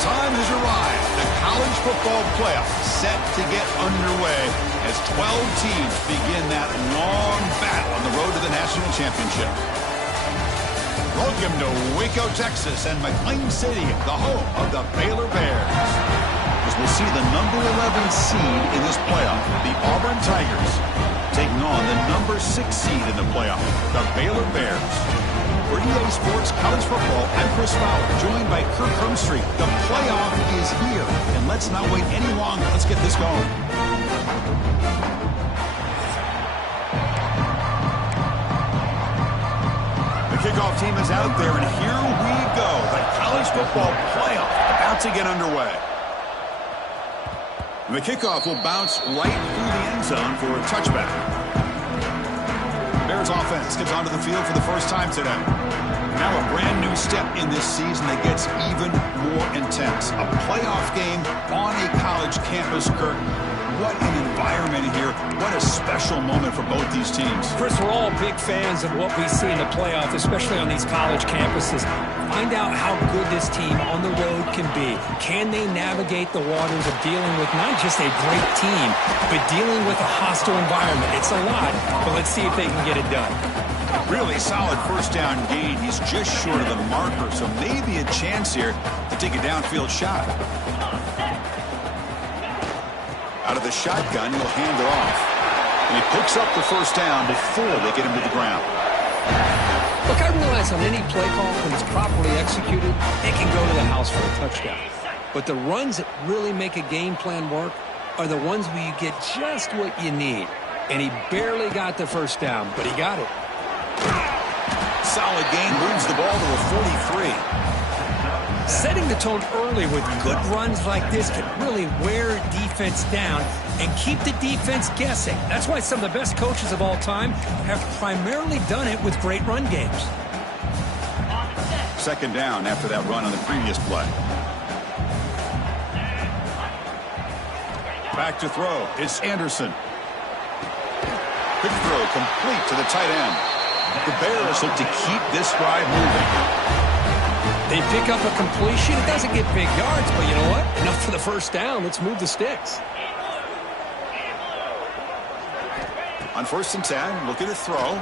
time has arrived. The college football playoff set to get underway as 12 teams begin that long battle on the road to the national championship. Welcome to Waco, Texas, and McLean City, the home of the Baylor Bears. As we'll see the number 11 seed in this playoff, the Auburn Tigers, taking on the number 6 seed in the playoff, the Baylor Bears. For EA Sports College Football, I'm Chris Fowler, joined by Kirk Hermstreet. The playoff is here, and let's not wait any longer. Let's get this going. The kickoff team is out there, and here we go. The college football playoff about to get underway. The kickoff will bounce right through the end zone for a touchback. Bears offense gets onto the field for the first time today. Now a brand new step in this season that gets even more intense. A playoff game on a college campus, Kirk. What an environment here. What a special moment for both these teams. Chris, we're all big fans of what we see in the playoff, especially on these college campuses. Find out how good this team on the road can be. Can they navigate the waters of dealing with not just a great team, but dealing with a hostile environment? It's a lot, but let's see if they can get it done. Really solid first down gain. He's just short of the marker, so maybe a chance here to take a downfield shot. Out of the shotgun, he'll hand it off. And he picks up the first down before they get him to the ground. Look, I realize on any play call, when it's properly executed, it can go to the house for a touchdown. But the runs that really make a game plan work are the ones where you get just what you need. And he barely got the first down, but he got it. Solid gain, moves the ball to the 43. Setting the tone early with good runs like this can really wear defense down and keep the defense guessing. That's why some of the best coaches of all time have primarily done it with great run games. Second down after that run on the previous play. Back to throw. It's Anderson. Quick throw complete to the tight end. The Bears look to keep this drive moving. They pick up a completion. It doesn't get big yards, but you know what? Enough for the first down. Let's move the sticks. On 1st and 10, looking to throw.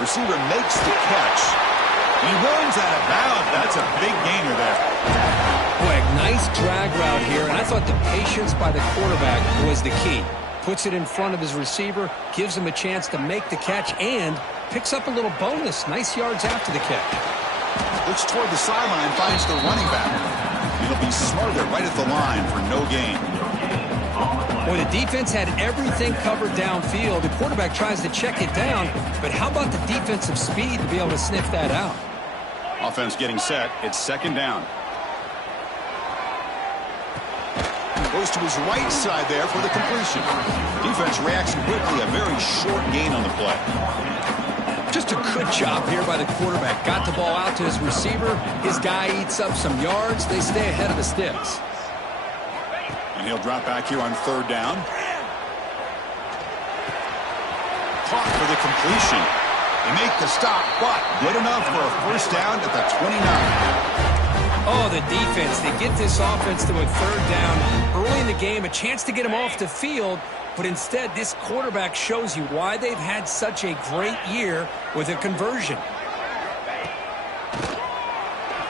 Receiver makes the catch. He runs out of bounds. That's a big gainer there. Boy, a nice drag route here, and I thought the patience by the quarterback was the key. Puts it in front of his receiver, gives him a chance to make the catch, and picks up a little bonus. Nice yards after the catch. Looks toward the sideline, finds the running back. It'll be Smothers right at the line for no gain. Boy, the defense had everything covered downfield. The quarterback tries to check it down, but how about the defensive speed to be able to sniff that out? Offense getting set. It's second down. Goes to his right side there for the completion. Defense reacts quickly. A very short gain on the play. Just a good job here by the quarterback. Got the ball out to his receiver. His guy eats up some yards. They stay ahead of the sticks. And he'll drop back here on third down. Caught for the completion. They make the stop, but good enough for a first down at the 29. Oh, the defense. They get this offense to a third down early in the game, a chance to get him off the field, but instead this quarterback shows you why they've had such a great year with a conversion.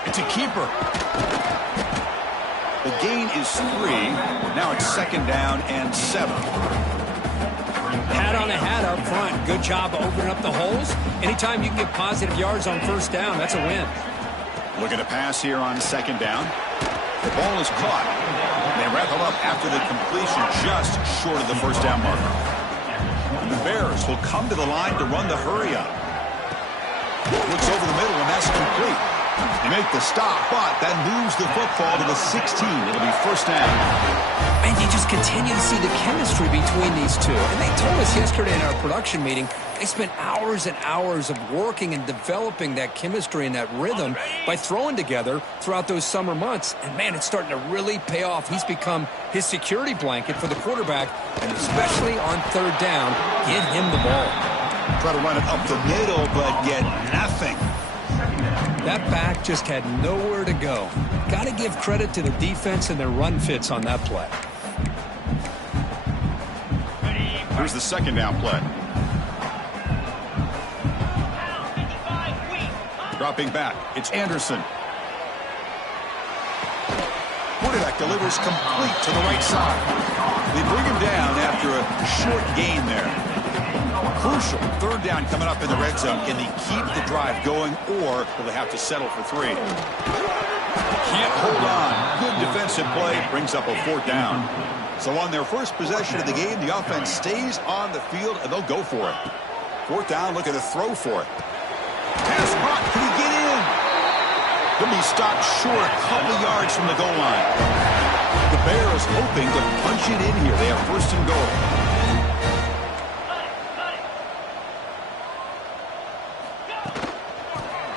It's a keeper. The gain is 3. Now it's second down and 7. Hat on a hat up front. Good job opening up the holes. Anytime you can get positive yards on first down, that's a win. Looking to pass here on second down. The ball is caught. They wrap him up after the completion just short of the first down marker. And the Bears will come to the line to run the hurry up. Looks over the middle, and that's complete. They make the stop, but that moves the football to the 16. It'll be first down. And you just continue to see the chemistry between these two. And they told us yesterday in our production meeting, they spent hours and hours of working and developing that chemistry and that rhythm by throwing together throughout those summer months. And, man, it's starting to really pay off. He's become his security blanket for the quarterback, and especially on third down, give him the ball. Try to run it up the middle, but get nothing. That back just had nowhere to go. Got to give credit to the defense and their run fits on that play. Here's the second down play. Dropping back, it's Anderson. Quarterback delivers complete to the right side. They bring him down after a short gain there. Crucial third down coming up in the red zone. Can they keep the drive going, or will they have to settle for 3? Can't hold on. Good defensive play brings up a fourth down. So on their first possession of the game, the offense stays on the field, and they'll go for it. Fourth down, looking to throw for it. Pass caught. Can he get in? He'll be stopped short a couple yards from the goal line. The Bears hoping to punch it in here. They have first and goal.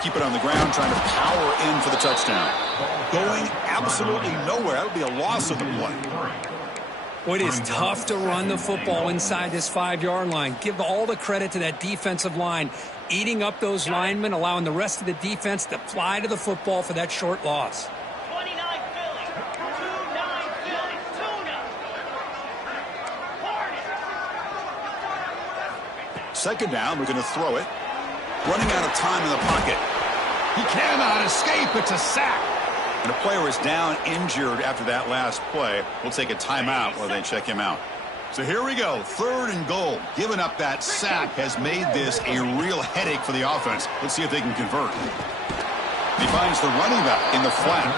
Keep it on the ground, trying to power in for the touchdown. Going absolutely nowhere. That'll be a loss of the play. Well, it is tough to run the football inside this 5-yard line. Give all the credit to that defensive line, eating up those linemen, allowing the rest of the defense to fly to the football for that short loss. 29 Philly, 2-9 Philly, tuna. Second down, we're going to throw it. Running out of time in the pocket. He cannot escape. It's a sack. And a player is down injured after that last play. We'll take a timeout while they check him out. So here we go. Third and goal. Giving up that sack has made this a real headache for the offense. Let's see if they can convert. He finds the running back in the flat.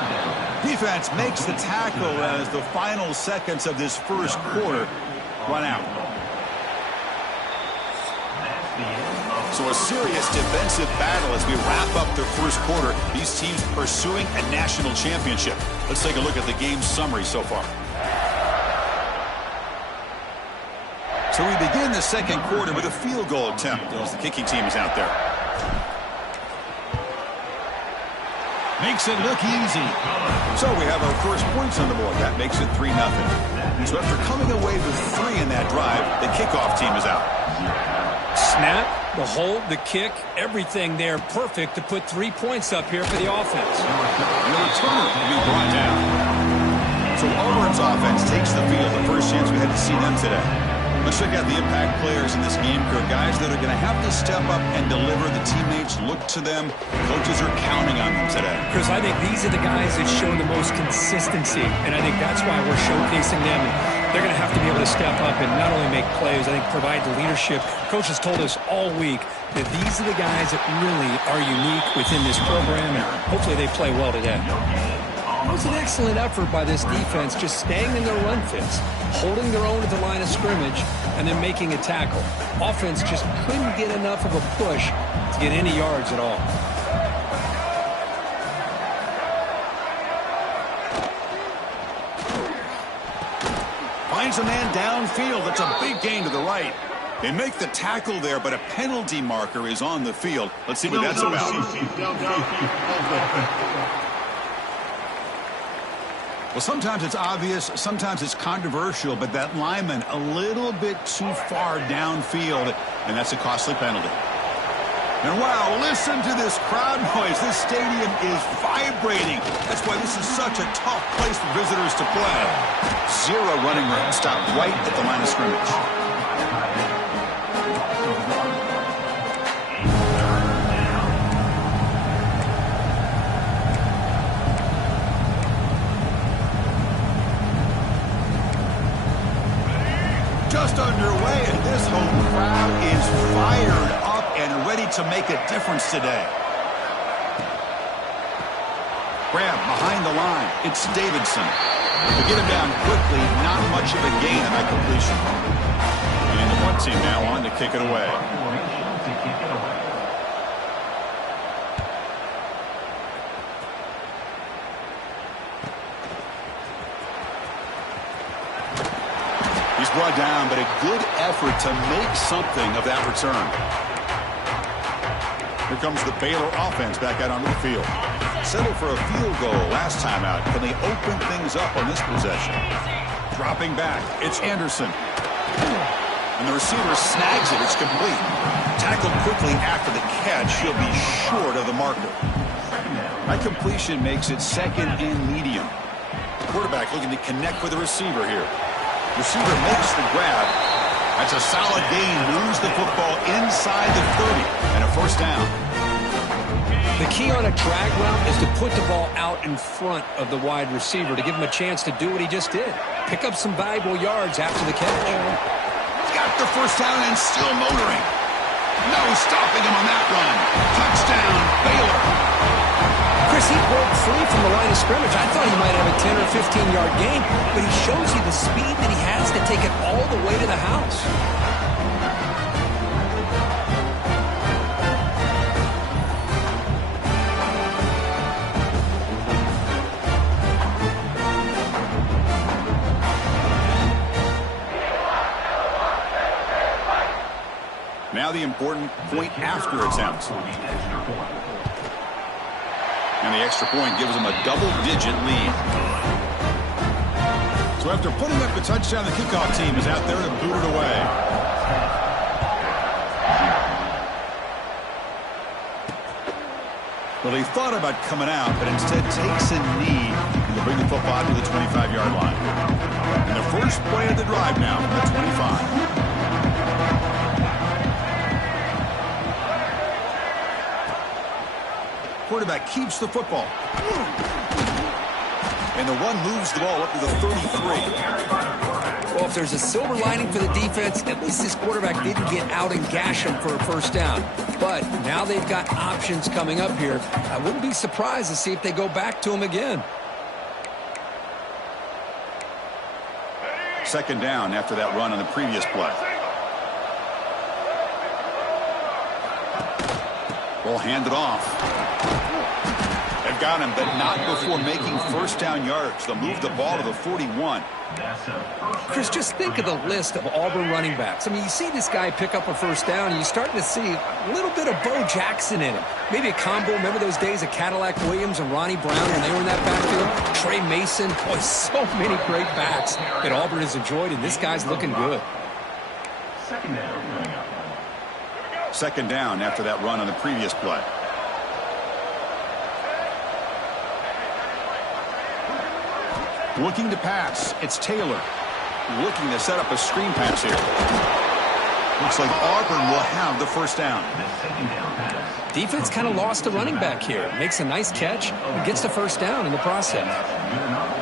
Defense makes the tackle as the final seconds of this first quarter run out. So a serious defensive battle as we wrap up the first quarter. These teams pursuing a national championship. Let's take a look at the game summary so far. So we begin the second quarter with a field goal attempt as the kicking team is out there. Makes it look easy. So we have our first points on the board. That makes it 3-0. So after coming away with 3 in that drive, the kickoff team is out. Snap, the hold, the kick, everything there perfect to put 3 points up here for the offense. And the returner will be brought down. So Auburn's offense takes the field. The first chance we had to see them today. Let's check out the impact players in this game, Kurt. Guys that are going to have to step up and deliver. The teammates look to them. Coaches are counting on them today. Chris, I think these are the guys that show the most consistency, and I think that's why we're showcasing them. They're going to have to be able to step up and not only make plays, I think provide the leadership. Coach has told us all week that these are the guys that really are unique within this program, and hopefully they play well today. It was an excellent effort by this defense, just staying in their run fits, holding their own at the line of scrimmage, and then making a tackle. Offense just couldn't get enough of a push to get any yards at all. Finds a man downfield. That's a big gain to the right. They make the tackle there, but a penalty marker is on the field. Let's see what that's about. Well, sometimes it's obvious, sometimes it's controversial, but that lineman a little bit too far downfield, and that's a costly penalty. And wow, listen to this crowd noise. This stadium is vibrating. That's why this is such a tough place for visitors to play. 0 running room. Stop right at the line of scrimmage. Just underway, and this home crowd is fired up and ready to make a difference today. Grab behind the line. It's Davidson. To get him down quickly, not much of a gain on that completion. And the punt team now on to kick it away. He's brought down, but a good effort to make something of that return. Here comes the Baylor offense back out onto the field. Settled for a field goal last time out. Can they open things up on this possession? Dropping back, it's Anderson. And the receiver snags it. It's complete. Tackled quickly after the catch. He'll be short of the marker. That completion makes it second and medium. Quarterback looking to connect with the receiver here. Receiver makes the grab. That's a solid gain. Moves the football inside the 30 and a first down. The key on a drag route is to put the ball out in front of the wide receiver to give him a chance to do what he just did. Pick up some valuable yards after the catch. Got the first down and still motoring. No stopping him on that run. Touchdown, Baylor. Chris, he broke free from the line of scrimmage. I thought he might have a 10 or 15-yard gain, but he shows you the speed that he has to take it all the way to the house. Now the important point after attempt. And the extra point gives them a double-digit lead. So after putting up the touchdown, the kickoff team is out there to boot it away. Well, he thought about coming out, but instead takes a knee to bring the football to the 25-yard line. And the first play of the drive now from the 25. Quarterback keeps the football. And the run moves the ball up to the 33. Well, if there's a silver lining for the defense, at least this quarterback didn't get out and gash him for a first down. But now they've got options coming up here. I wouldn't be surprised to see if they go back to him again. Second down after that run on the previous play. Ball handed off. They've got him, but not before making first down yards. They'll move the ball to the 41. Chris, just think of the list of Auburn running backs. I mean, you see this guy pick up a first down, and you're starting to see a little bit of Bo Jackson in him. Maybe a combo. Remember those days of Cadillac Williams and Ronnie Brown when they were in that backfield? Trey Mason. Boy, so many great backs that Auburn has enjoyed, and this guy's looking good. Second down after that run on the previous play. Looking to pass. It's Taylor. Looking to set up a screen pass here. Looks like Auburn will have the first down. Defense kind of lost a running back here. Makes a nice catch and gets the first down in the process.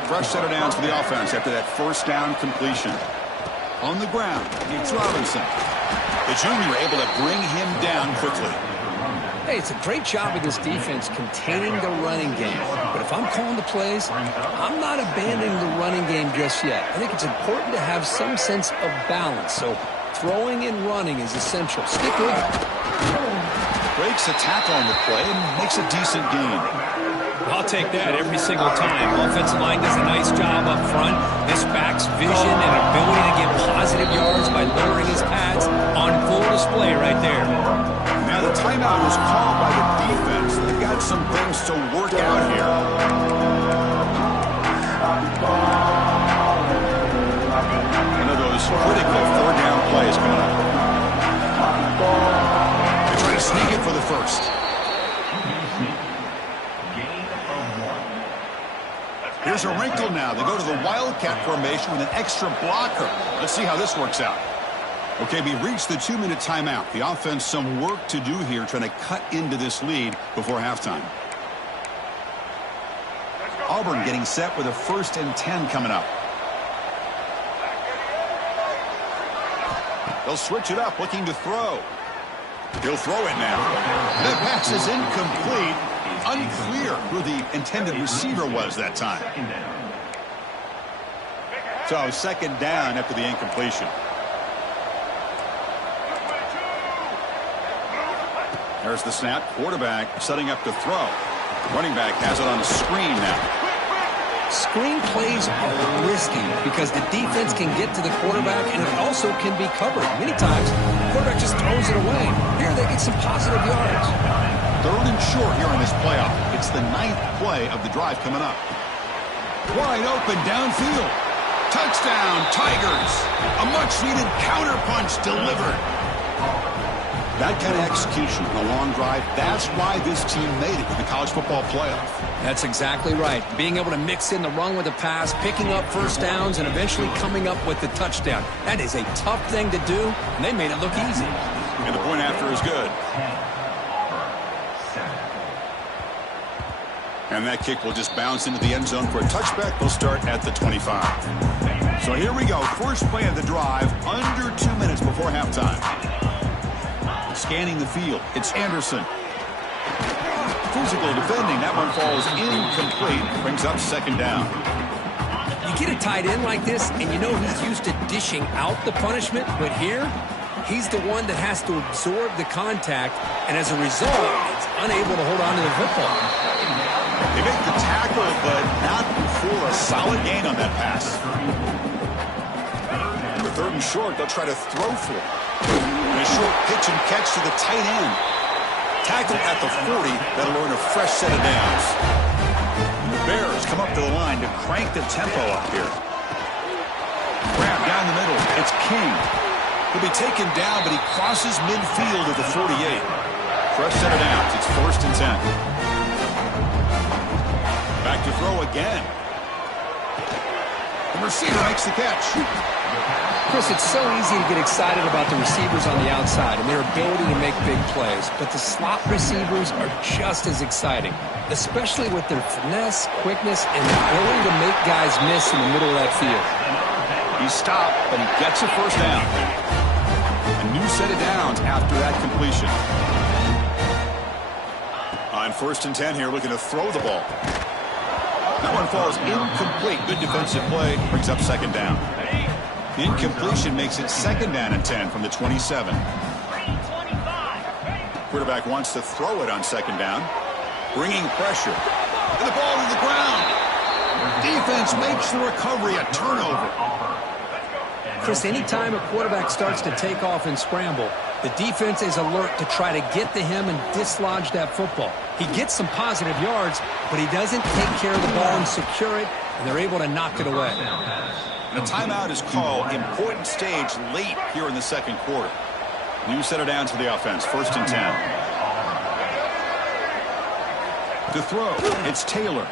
Fresh set of downs for the offense after that first down completion. On the ground, it's Robinson. The junior able to bring him down quickly. Hey, it's a great job of this defense containing the running game. But if I'm calling the plays, I'm not abandoning the running game just yet. I think it's important to have some sense of balance. So throwing and running is essential. Stick with it. Breaks a tackle on the play and makes a decent gain. I'll take that every single time. Offensive line does a nice job up front. This back's vision and ability to get positive yards by lowering his pads on full display right there. Now the timeout was called by the defense. They've got some things to work out here. One of those critical four-down plays coming up. They try to sneak it for the first. Here's a wrinkle now. They go to the Wildcat formation with an extra blocker. Let's see how this works out. Okay, we reached the 2-minute timeout. The offense some work to do here trying to cut into this lead before halftime. Auburn getting set with a 1st and 10 coming up. They'll switch it up, looking to throw. He'll throw it now. The pass is incomplete. Unclear who the intended receiver was that time. So second down after the incompletion. There's the snap. Quarterback setting up to throw. Running back has it on a screen now. Screen plays are risky because the defense can get to the quarterback and it also can be covered. Many times, the quarterback just throws it away. Here they get some positive yards. 3rd and short here in this playoff. It's the 9th play of the drive coming up. Wide open downfield. Touchdown, Tigers. A much-needed counterpunch delivered. That kind of execution on a long drive, that's why this team made it to the college football playoff. That's exactly right. Being able to mix in the run with the pass, picking up first downs, and eventually coming up with the touchdown. That is a tough thing to do, and they made it look easy. And the point after is good. And that kick will just bounce into the end zone for a touchback. They'll start at the 25. So here we go. First play of the drive, under 2 minutes before halftime. Scanning the field, it's Anderson. Physical defending, that one falls incomplete. Brings up second down. You get a tight end like this, and you know he's used to dishing out the punishment, but here, he's the one that has to absorb the contact, and as a result, it's unable to hold on to the football. They make the tackle, but not before a solid gain on that pass. For third and short, they'll try to throw for it. And a short pitch and catch to the tight end. Tackle at the 40, that'll earn a fresh set of downs. The Bears come up to the line to crank the tempo up here. Grab down the middle, it's King. He'll be taken down, but he crosses midfield at the 48. Fresh set of downs, it's 1st and 10. Back to throw again. The receiver makes the catch. Chris, it's so easy to get excited about the receivers on the outside and their ability to make big plays, but the slot receivers are just as exciting, especially with their finesse, quickness, and the ability to make guys miss in the middle of that field. He stopped, but he gets a first down. A new set of downs after that completion. On 1st and 10 here, looking to throw the ball. That one falls incomplete. Good defensive play. Brings up second down. The incompletion makes it 2nd down and 10 from the 27. Quarterback wants to throw it on 2nd down. Bringing pressure. And the ball to the ground. Defense makes the recovery a turnover. Chris, anytime a quarterback starts to take off and scramble, the defense is alert to try to get to him and dislodge that football. He gets some positive yards, but he doesn't take care of the ball and secure it, and they're able to knock it away. And a timeout is called. Important stage late here in the 2nd quarter. New set of downs for the offense. 1st and 10. To throw, it's Taylor.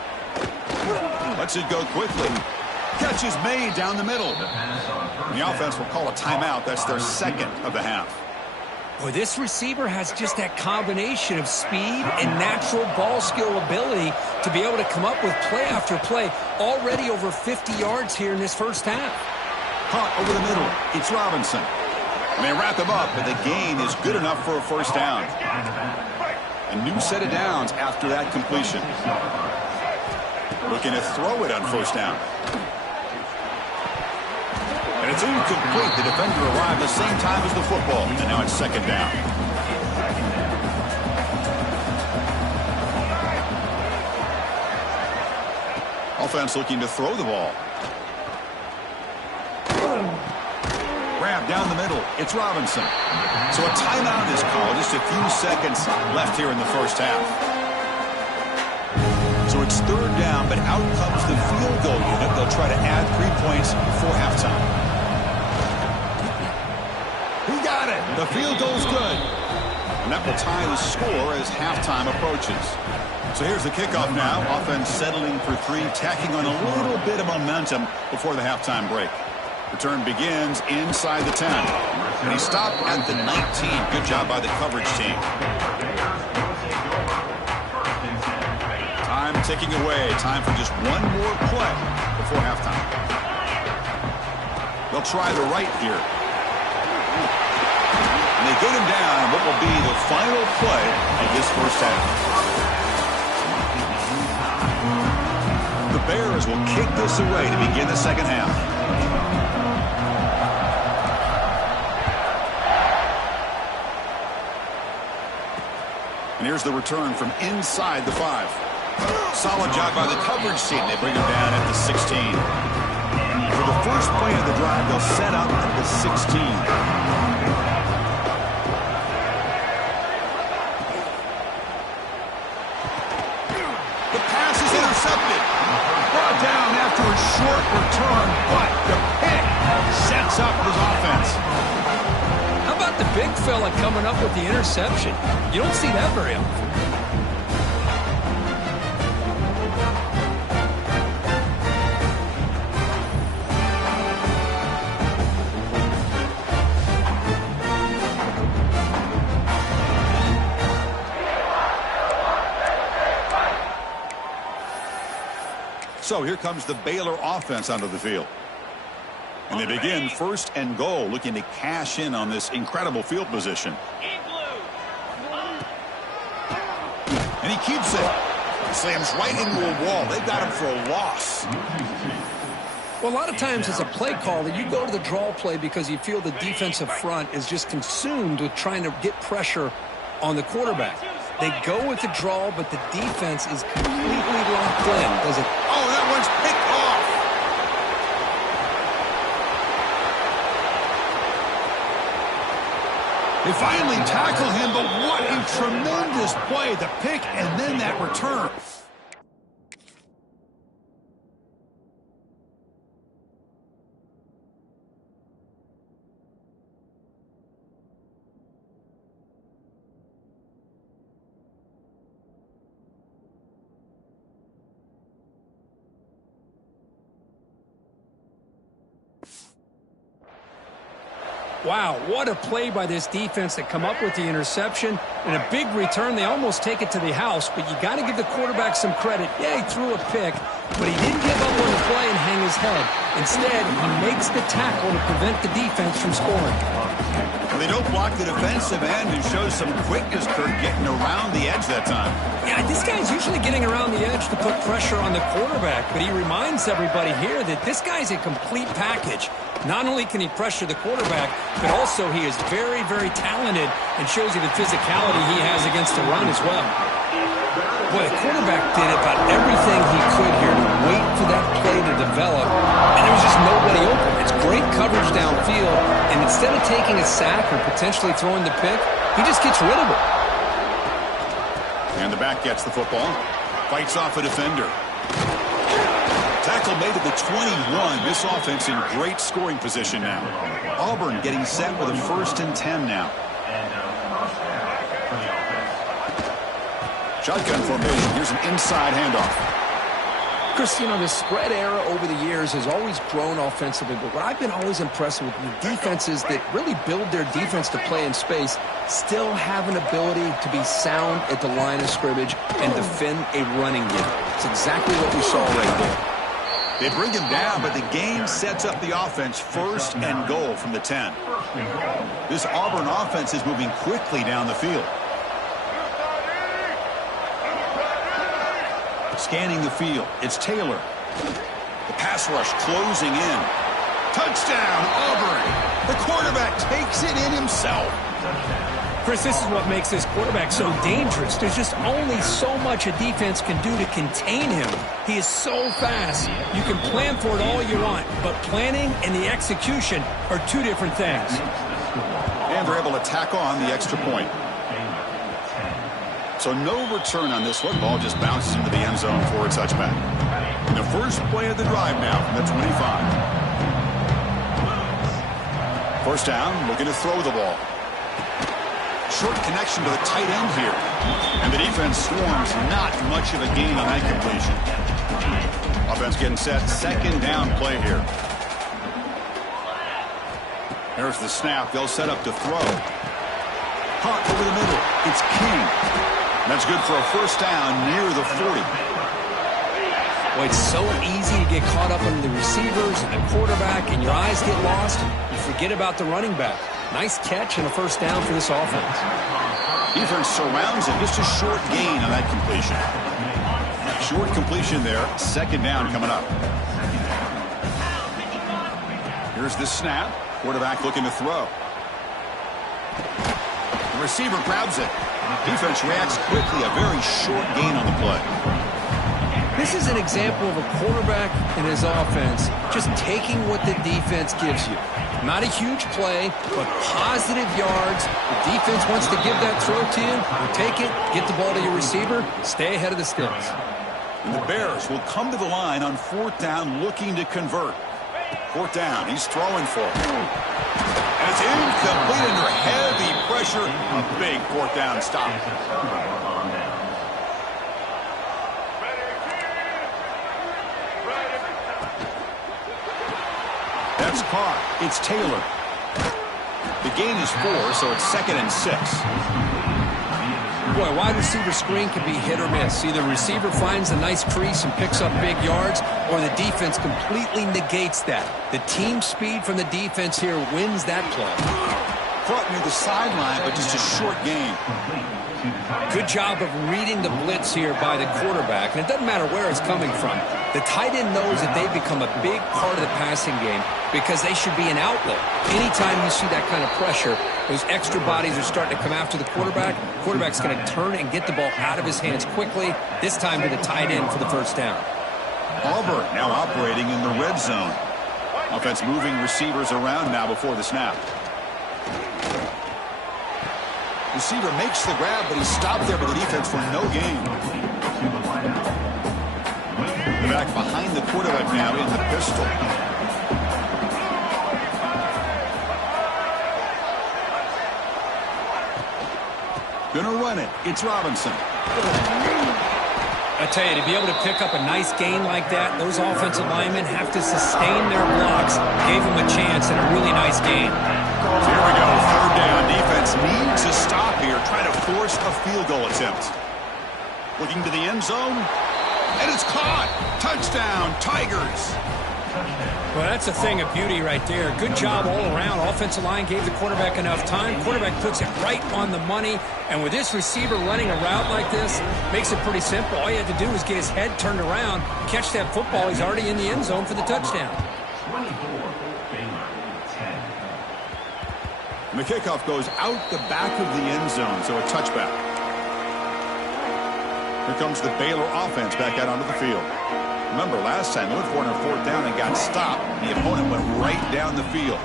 Lets it go quickly. Catch is made down the middle. And the offense will call a timeout. That's their 2nd of the half. Boy, this receiver has just that combination of speed and natural ball skill ability to be able to come up with play after play. Already over 50 yards here in this first half. Caught over the middle. It's Robinson. And they wrap him up, but the gain is good enough for a first down. A new set of downs after that completion. Looking to throw it on 1st down. And it's incomplete. The defender arrived the same time as the football. And now it's 2nd down. Offense looking to throw the ball. Grab down the middle. It's Robinson. So a timeout is called. Just a few seconds left here in the first half. So it's 3rd down, but out comes the field goal unit. They'll try to add 3 points before halftime. He got it. The field goal's good. And that will tie the score as halftime approaches. So here's the kickoff now. Offense settling for 3, tacking on a little bit of momentum before the halftime break. Return begins inside the 10. And he stopped at the 19. Good job by the coverage team. Time ticking away. Time for just one more play before halftime. They'll try the right here. And they get him down what will be the final play of this first half. The Bears will kick this away to begin the second half. And here's the return from inside the 5. Solid job by the coverage team. They bring him down at the 16. For the first play of the drive, they'll set up at the 16. The pass is intercepted. Brought down after a short return, but the pick sets up his offense. How about the big fella coming up with the interception. You don't see that very often. So here comes the Baylor offense onto the field. And they begin 1st and goal, looking to cash in on this incredible field position. And he keeps it. Slams right into a wall. They got him for a loss. Well, a lot of times as a play caller, you go to the draw play because you feel the defensive front is just consumed with trying to get pressure on the quarterback. They go with the draw, but the defense is completely locked in. Does it? Oh, that one's picked off. They finally tackle him, but what a tremendous play. The pick and then that return. Wow, what a play by this defense to come up with the interception and a big return. They almost take it to the house, but you got to give the quarterback some credit. Yeah, he threw a pick, but he didn't give up on the play and hang his head. Instead, he makes the tackle to prevent the defense from scoring. They don't block the defensive end, who shows some quickness, Kirk, getting around the edge that time. Yeah, this guy's usually getting around the edge to put pressure on the quarterback, but he reminds everybody here that this guy's a complete package. Not only can he pressure the quarterback, but also he is very, very talented and shows you the physicality he has against the run as well. Boy, the quarterback did about everything he could here to wait for that play to develop, and there was just nobody open. It's great coverage downfield, and instead of taking a sack or potentially throwing the pick, he just gets rid of it. And the back gets the football, fights off a defender. Tackle made at the 21. This offense in great scoring position now. Auburn getting set with a 1st and 10 now. Shotgun formation. Here's an inside handoff. Chris, you know, the spread era over the years has always grown offensively, but what I've been always impressed with the defenses that really build their defense to play in space still have an ability to be sound at the line of scrimmage and defend a running game. It's exactly what we saw right there. They bring him down, but the game sets up the offense 1st and goal from the 10. This Auburn offense is moving quickly down the field. Scanning the field, it's Taylor. The pass rush closing in. Touchdown, Auburn. The quarterback takes it in himself. Chris, this is what makes this quarterback so dangerous. There's just only so much a defense can do to contain him. He is so fast. You can plan for it all you want, but planning and the execution are two different things. And they're able to tack on the extra point. So no return on this one. Ball just bounces into the end zone for a touchback. And the first play of the drive now from the 25. First down, looking to throw the ball. Short connection to the tight end here. And the defense swarms, not much of a gain on that completion. Offense getting set, 2nd down play here. There's the snap. They'll set up to throw. Hawk over the middle. It's King. That's good for a first down near the 40. Well, it's so easy to get caught up on the receivers and the quarterback, and your eyes get lost. You forget about the running back. Nice catch and a first down for this offense. Defense surrounds him. Just a short gain on that completion. Short completion there. 2nd down coming up. Here's the snap. Quarterback looking to throw. The receiver grabs it. Defense reacts quickly. A very short gain on the play. This is an example of a quarterback and his offense just taking what the defense gives you. Not a huge play, but positive yards. The defense wants to give that throw to you. You take it, get the ball to your receiver, stay ahead of the sticks. And the Bears will come to the line on 4th down looking to convert. 4th down, he's throwing for it. And it's incomplete under heavy pressure. pressure. A big fourth down stop. That's caught. It's Taylor. The gain is 4, so it's 2nd and 6. Boy, wide receiver screen can be hit or miss. Either the receiver finds a nice crease and picks up big yards, or the defense completely negates that. The team speed from the defense here wins that play. Caught near the sideline, but just a short gain. Good job of reading the blitz here by the quarterback, and it doesn't matter where it's coming from. The tight end knows that they've become a big part of the passing game because they should be an outlet. Anytime you see that kind of pressure, those extra bodies are starting to come after the quarterback. Quarterback's going to turn and get the ball out of his hands quickly, this time to the tight end for the first down. Auburn now operating in the red zone. Offense moving receivers around now before the snap. Receiver makes the grab, but he's stopped there by the defense for no gain. The back behind the quarterback now in the pistol. Gonna run it. It's Robinson. I tell you, to be able to pick up a nice gain like that, those offensive linemen have to sustain their blocks. Gave them a chance and a really nice gain. Here we go. 3rd down. Defense needs a stop here. Trying to force a field goal attempt. Looking to the end zone. And it's caught. Touchdown, Tigers. Well, that's a thing of beauty right there. Good job all around. Offensive line gave the quarterback enough time. Quarterback puts it right on the money. And with this receiver running a route like this, makes it pretty simple. All you have to do is get his head turned around, catch that football. He's already in the end zone for the touchdown. And the kickoff goes out the back of the end zone, so a touchback. Here comes the Baylor offense back out onto the field. Remember, last time they went for it on 4th down and got stopped. The opponent went right down the field.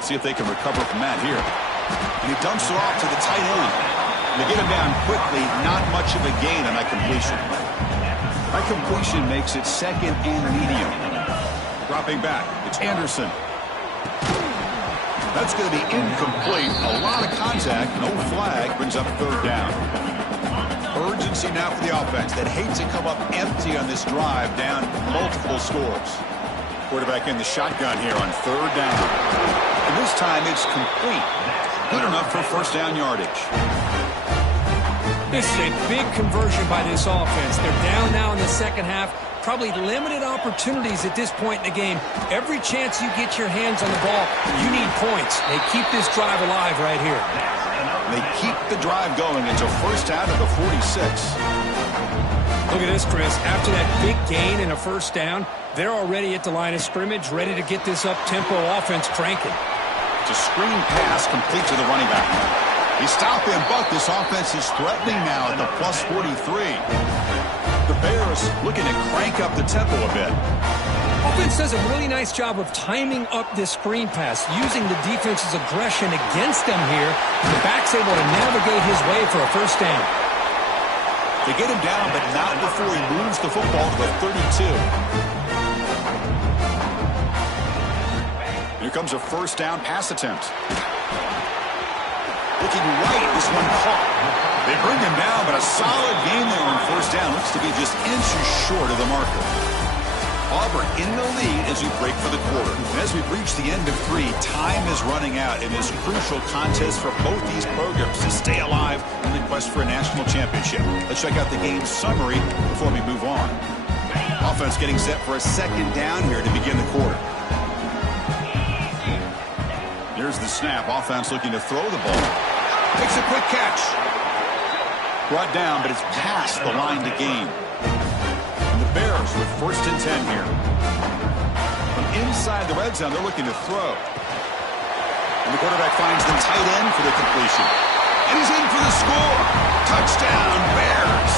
See if they can recover from that here. And he dumps it off to the tight end. And to get him down quickly, not much of a gain on that completion. That completion makes it 2nd and medium. Dropping back, it's Anderson. That's going to be incomplete. A lot of contact, no flag, brings up 3rd down. Urgency now for the offense that hates to come up empty on this drive, down multiple scores. Quarterback in the shotgun here on 3rd down. And this time it's complete. Good enough for 1st down yardage. This is a big conversion by this offense. They're down now in the second half. Probably limited opportunities at this point in the game. Every chance you get your hands on the ball, you need points. They keep this drive alive right here. They keep the drive going until 1st down at the 46. Look at this, Chris. After that big gain and a 1st down, they're already at the line of scrimmage, ready to get this up-tempo offense cranking. It's a screen pass complete to the running back. He stopped him, but this offense is threatening now at the plus 43. The Bears looking to crank up the tempo a bit. Offense does a really nice job of timing up this screen pass, using the defense's aggression against them here. The back's able to navigate his way for a 1st down. They get him down, but not before he moves the football to the 32. Here comes a 1st down pass attempt. Looking right, this one caught. They bring him down, but a solid gain there on 1st down. Looks to be just inches short of the marker. Auburn in the lead as we break for the quarter. And as we reach the end of 3, time is running out in this crucial contest for both these programs to stay alive in the quest for a national championship. Let's check out the game summary before we move on. Offense getting set for a 2nd down here to begin the quarter. Here's the snap. Offense looking to throw the ball. Makes a quick catch. Brought down, but it's past the line to gain. And the Bears with 1st and 10 here. From inside the red zone, they're looking to throw. And the quarterback finds the tight end for the completion. And he's in for the score. Touchdown, Bears.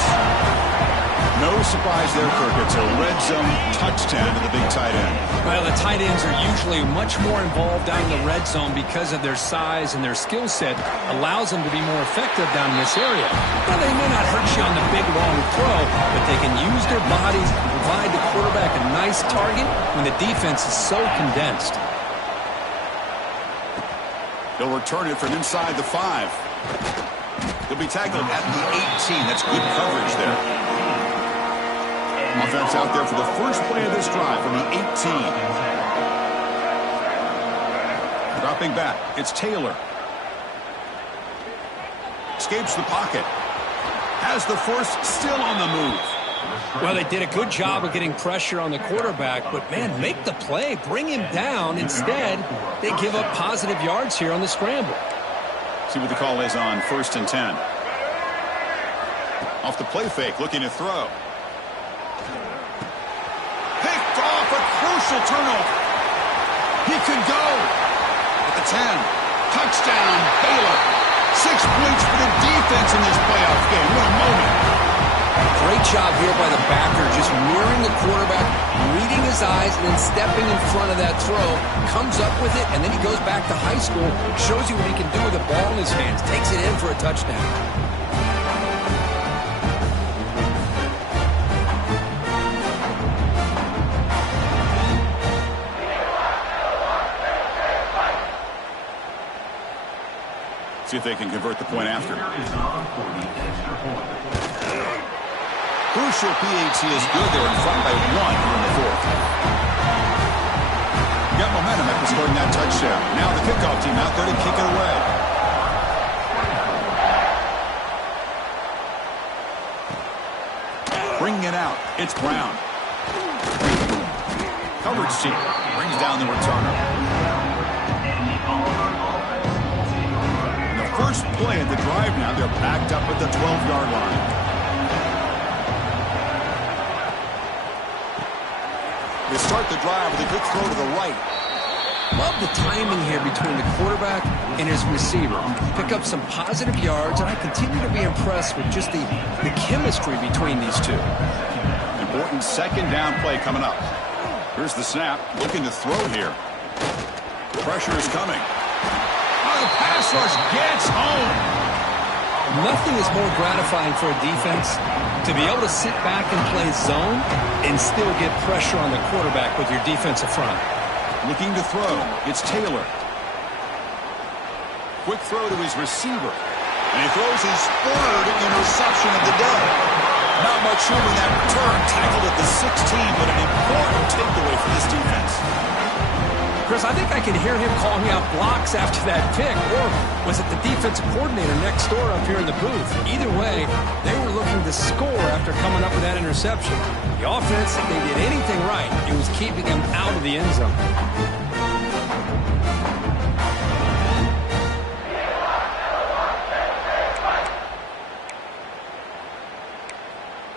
No surprise there, Kirk. It's a red zone touchdown to the big tight end. Well, the tight ends are usually much more involved down in the red zone because of their size and their skill set allows them to be more effective down in this area. Well, they may not hurt you on the big, long throw, but they can use their bodies and provide the quarterback a nice target when the defense is so condensed. They'll return it from inside the 5. He'll be tackled at the 18. That's good coverage there. Offense out there for the first play of this drive from the 18. Dropping back, it's Taylor. Escapes the pocket. Has the force, still on the move. Well, they did a good job of getting pressure on the quarterback, but, man, make the play. Bring him down. Instead, they give up positive yards here on the scramble. See what the call is on 1st and 10. Off the play fake, looking to throw. Picked off, a crucial turnover. He could go. At the 10. Touchdown, Baylor. 6 points for the defense in this playoff game. What a moment. Great job here by the backer, just mirroring the quarterback, reading his eyes, and then stepping in front of that throw, comes up with it, and then he goes back to high school, shows you what he can do with the ball in his hands, takes it in for a touchdown. See if they can convert the point after. Crucial PAT is good. They're in front by 1 here in the 4th. Got momentum after scoring that touchdown. Now the kickoff team out there to kick it away. Bringing it out, it's Brown. Coverage team brings down the returner. And the first play of the drive now, they're backed up at the 12-yard line. They start the drive with a good throw to the right. Love the timing here between the quarterback and his receiver. Pick up some positive yards, and I continue to be impressed with just the chemistry between these two. Important 2nd down play coming up. Here's the snap, looking to throw here. Pressure is coming. Oh, the pass rush gets home. Nothing is more gratifying for a defense to be able to sit back and play zone and still get pressure on the quarterback with your defensive front. Looking to throw. It's Taylor. Quick throw to his receiver. And he throws his 3rd interception of the day. Not much room in that return. Tackled at the 16, but an important takeaway for this defense. Chris, I think I can hear him calling out blocks after that pick. Or was it the defensive coordinator next door up here in the booth? Either way, they were looking to score after coming up with that interception. The offense, if they did anything right, it was keeping him out of the end zone.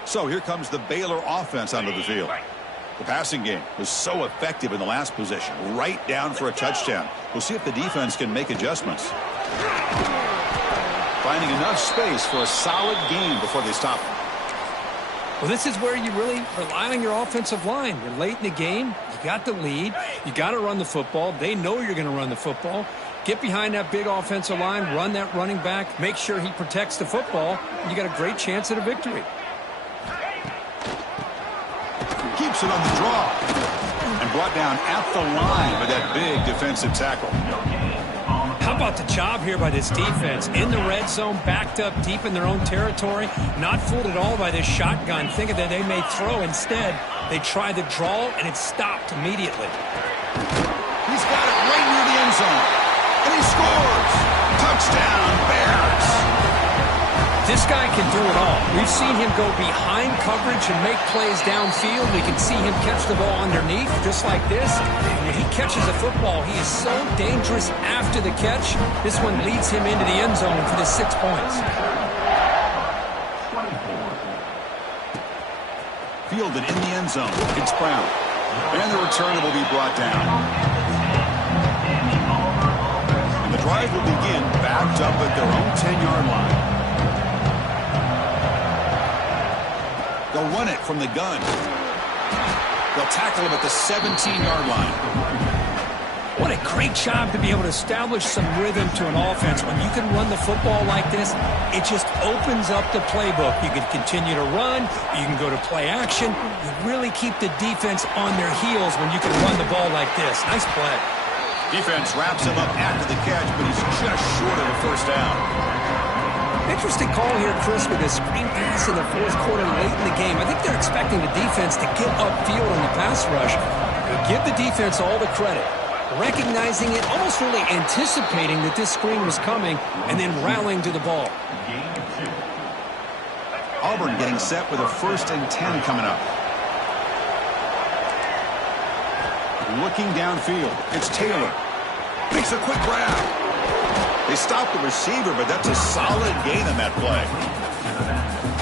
So here comes the Baylor offense onto the field. The passing game was so effective in the last possession, right down for a touchdown. We'll see if the defense can make adjustments. Finding enough space for a solid game before they stop. Well, this is where you really rely on your offensive line. You're late in the game. You got the lead. You got to run the football. They know you're going to run the football. Get behind that big offensive line, run that running back, make sure he protects the football, and you got a great chance at a victory. Keeps it on the draw. And brought down at the line by that big defensive tackle. How about the job here by this defense? In the red zone, backed up deep in their own territory, not fooled at all by this shotgun, thinking that they may throw. Instead, they try the draw, and it's stopped immediately. He's got it right near the end zone. And he scores! Touchdown, Bears! This guy can do it all. We've seen him go behind coverage and make plays downfield. We can see him catch the ball underneath, just like this. When he catches a football, he is so dangerous after the catch. This one leads him into the end zone for the 6 points. Fielded in the end zone. It's Brown. And the returner will be brought down. And the drive will begin backed up at their own 10-yard line. They'll run it from the gun. They'll tackle him at the 17-yard line. What a great job to be able to establish some rhythm to an offense. When you can run the football like this, it just opens up the playbook. You can continue to run. You can go to play action. You really keep the defense on their heels when you can run the ball like this. Nice play. Defense wraps him up after the catch, but he's just short of a first down. Interesting call here, Chris, with a screen pass in the fourth quarter late in the game. I think they're expecting the defense to get upfield on the pass rush. Give the defense all the credit, recognizing it, almost really anticipating that this screen was coming, and then rallying to the ball. Auburn getting set with a 1st and 10 coming up. Looking downfield, it's Taylor. Makes a quick grab. They stop the receiver, but that's a solid gain on that play.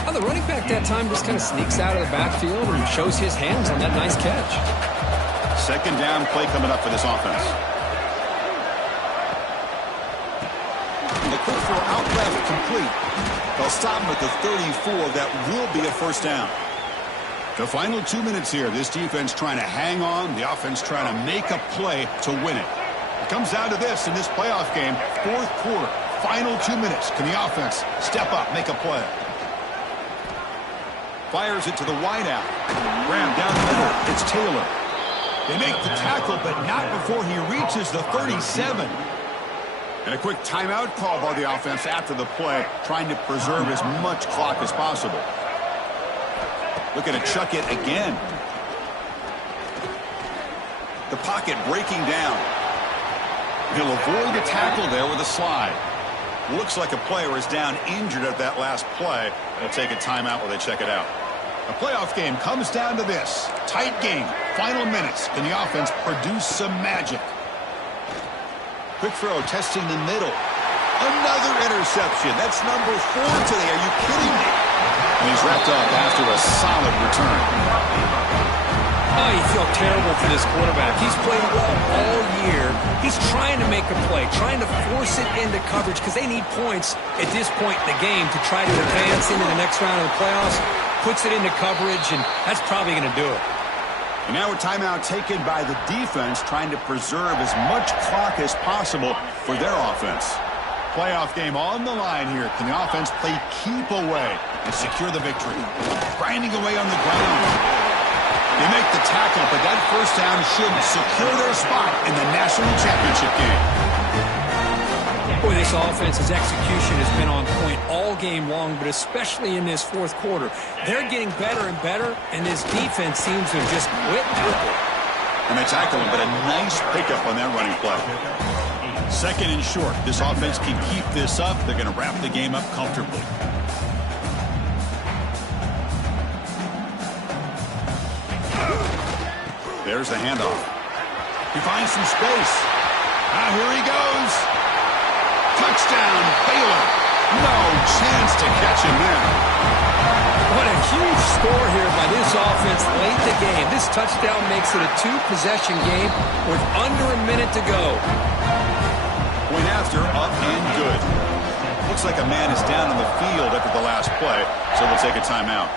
Well, the running back that time just kind of sneaks out of the backfield and shows his hands on that nice catch. 2nd down play coming up for this offense. The quick throw out left complete. They'll stop him at the 34. That will be a 1st down. The final 2 minutes here. This defense trying to hang on. The offense trying to make a play to win it. It comes down to this in this playoff game. 4th quarter. Final 2 minutes. Can the offense step up, make a play? Fires it to the wideout. Graham down the middle. It's Taylor. They make the tackle, but not before he reaches the 37. And a quick timeout call by the offense after the play, trying to preserve as much clock as possible. Looking to chuck it again. The pocket breaking down. He'll avoid the tackle there with a slide. Looks like a player is down injured at that last play. They'll take a timeout while they check it out. A playoff game comes down to this. Tight game. Final minutes. Can the offense produce some magic? Quick throw testing the middle. Another interception. That's number 4 today. Are you kidding me? And he's wrapped up after a solid return. Oh, you feel terrible for this quarterback. He's played well all year. He's trying to make a play, trying to force it into coverage because they need points at this point in the game to try to advance into the next round of the playoffs. Puts it into coverage, and that's probably going to do it. And now a timeout taken by the defense, trying to preserve as much clock as possible for their offense. Playoff game on the line here. Can the offense play keep away and secure the victory? Grinding away on the ground. They make the tackle, but that 1st down should secure their spot in the national championship game. Boy, this offense's execution has been on point all game long, but especially in this 4th quarter. They're getting better and better, and this defense seems to have just quit out there. And they tackle him, but a nice pickup on that running play. 2nd and short. This offense can keep this up. They're going to wrap the game up comfortably. There's the handoff. He finds some space. Here he goes. Touchdown, Baylor. No chance to catch him there. What a huge score here by this offense late in the game. This touchdown makes it a 2-possession game with under a minute to go. Point after, up and good. Looks like a man is down on the field after the last play, so we'll take a timeout.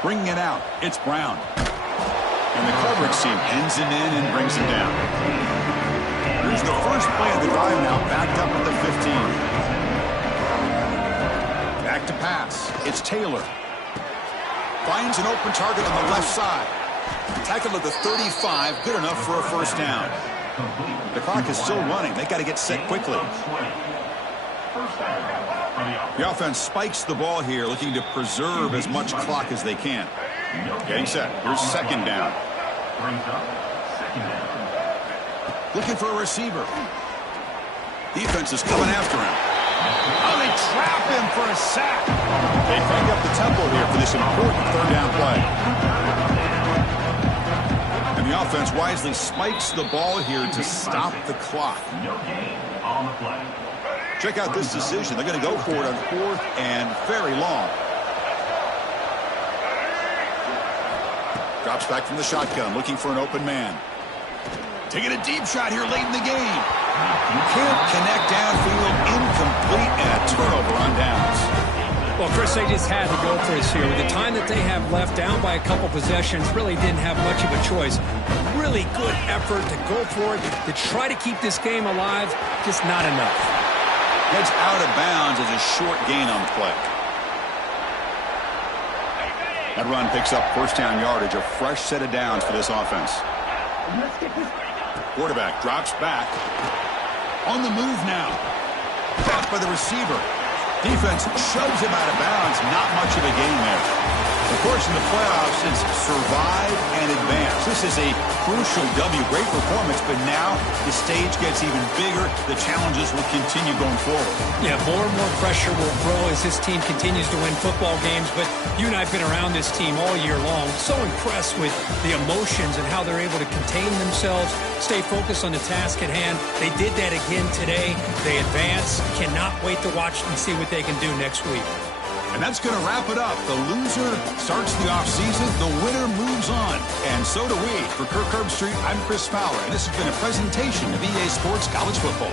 Bringing it out, it's Brown. And the coverage team pins him in and brings him down. Here's the first play of the drive now, backed up at the 15. Back to pass. It's Taylor. Finds an open target on the left side. Tackle at the 35, good enough for a 1st down. The clock is still running. They got to get set quickly. The offense spikes the ball here, looking to preserve as much clock as they can. Getting set. Here's 2nd down. Looking for a receiver. Defense is coming after him. Oh, they trap him for a sack. They crank up the tempo here for this important 3rd down play. And the offense wisely spikes the ball here to stop the clock. Check out this decision. They're going to go for it on 4th and very long. Drops back from the shotgun, looking for an open man. Taking a deep shot here late in the game. Can't connect downfield, incomplete, and a turnover on downs. Well, Chris, they just had to go for this here. With the time that they have left, down by a couple possessions, really didn't have much of a choice. Really good effort to go for it, to try to keep this game alive, just not enough. Heads out of bounds as a short gain on the play. That run picks up 1st down yardage, a fresh set of downs for this offense. Quarterback drops back. On the move now. Caught by the receiver. Defense shoves him out of bounds. Not much of a gain there. Of course, in the playoffs, it's survive and advance. This is a crucial W. Great performance, but now the stage gets even bigger. The challenges will continue going forward. Yeah, more and more pressure will grow as this team continues to win football games. But you and I have been around this team all year long. So impressed with the emotions and how they're able to contain themselves, stay focused on the task at hand. They did that again today. They advance. Cannot wait to watch and see what they can do next week. And that's going to wrap it up. The loser starts the offseason. The winner moves on. And so do we. For Kirk Herbstreit, I'm Chris Fowler. And this has been a presentation of EA Sports College Football.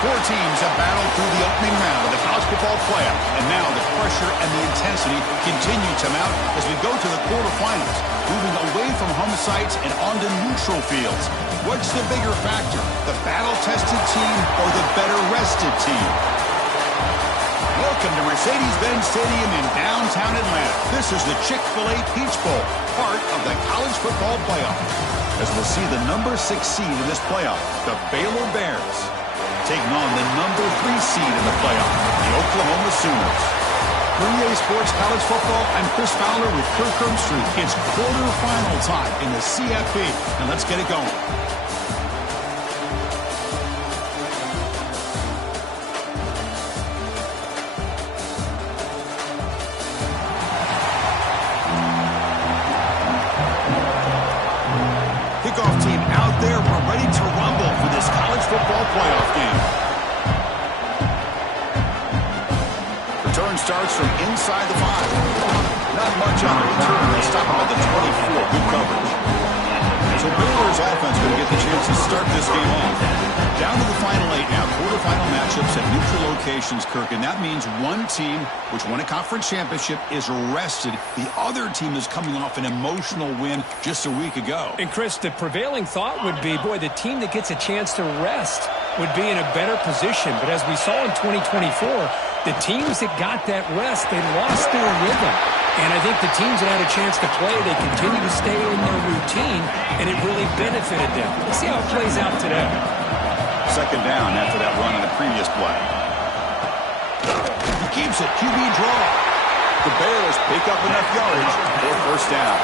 Four teams have battled through the opening round of the college football playoff, and now the pressure and the intensity continue to mount as we go to the quarterfinals, moving away from home sites and onto neutral fields. What's the bigger factor, the battle-tested team or the better-rested team? Welcome to Mercedes-Benz Stadium in downtown Atlanta. This is the Chick-fil-A Peach Bowl, part of the college football playoff. As we'll see the number 6 seed in this playoff, the Baylor Bears, taking on the number 3 seed in the playoff, the Oklahoma Sooners. For EA Sports College Football, I'm Chris Fowler with Kirk Herbstreit. It's quarterfinal time in the CFP, and let's get it going. Kickoff team out there. We're ready to rumble for this college football playoff game. Return starts from inside the 5. Not much on the return. They stop him at the 24. Good coverage. So Baylor's offense going to get the chance to start this game off. Down to the final 8 now. Quarterfinal matchups at neutral locations, Kirk. And that means one team, which won a conference championship, is rested. The other team is coming off an emotional win just a week ago. And, Chris, the prevailing thought would be, boy, the team that gets a chance to rest would be in a better position. But as we saw in 2024, the teams that got that rest, they lost their rhythm. And I think the teams that had a chance to play, they continue to stay in their routine, and it really benefited them. Let's see how it plays out today. Second down after that run in the previous play. He keeps it. QB draw. The Bears pick up enough yardage for first down.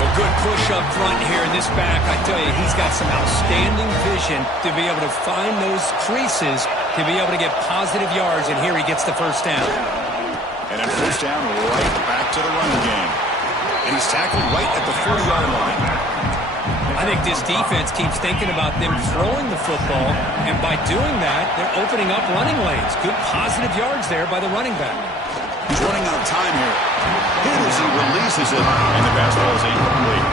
Well, good push up front here in this back. I tell you, he's got some outstanding vision to be able to find those creases, to be able to get positive yards, and here he gets the first down. And a first down right back to the running game. And he's tackled right at the 40-yard line. I think this defense keeps thinking about them throwing the football, and by doing that, they're opening up running lanes. Good positive yards there by the running back. He's running out of time here. Hit as he releases it, and the pass ball is incomplete.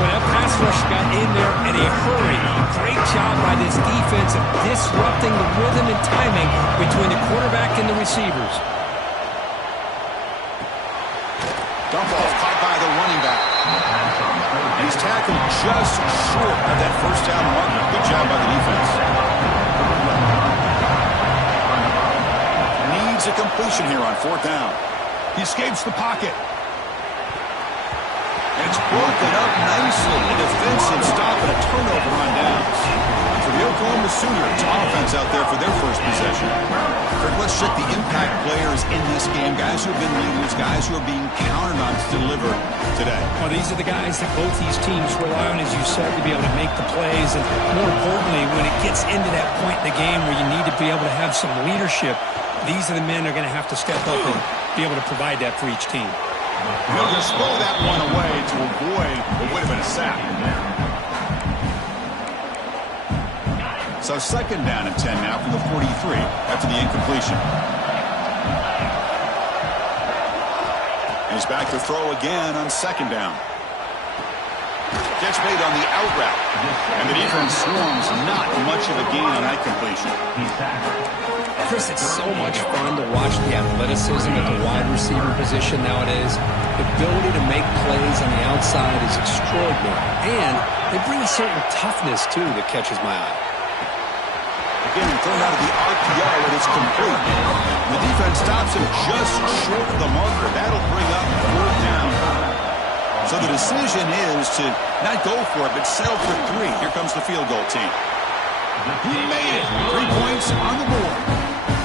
Well, that pass rush got in there in a hurry. Great job by this defense of disrupting the rhythm and timing between the quarterback and the receivers. Dump off caught by the running back. And he's tackled just short of that first down marker. Good job by the defense. Needs a completion here on fourth down. He escapes the pocket. And it's broken up nicely. A defensive stop and a turnover on downs. For the Oklahoma Sooners, offense out there for their first possession. Kirk, let's check the impact players in this game. Guys who have been leaders, guys who are being counted on to deliver today. Well, these are the guys that both these teams rely on, as you said, to be able to make the plays. And more importantly, when it gets into that point in the game where you need to be able to have some leadership, these are the men that are going to have to step up and be able to provide that for each team. He'll just throw that one away to avoid what would have been a sack. So second down and 10 now from the 43 after the incompletion. And he's back to throw again on second down. Gets made on the out route. And the defense swarms not much of a gain on that completion. Chris, it's so much fun to watch the athleticism at the wide receiver position nowadays. The ability to make plays on the outside is extraordinary. And they bring a certain toughness, too, that catches my eye. Again, thrown out of the RPO, and it's complete. The defense stops him just short of the marker. That'll bring up 4th down. So the decision is to not go for it, but settle for 3. Here comes the field goal team. He made it. 3 points on the board.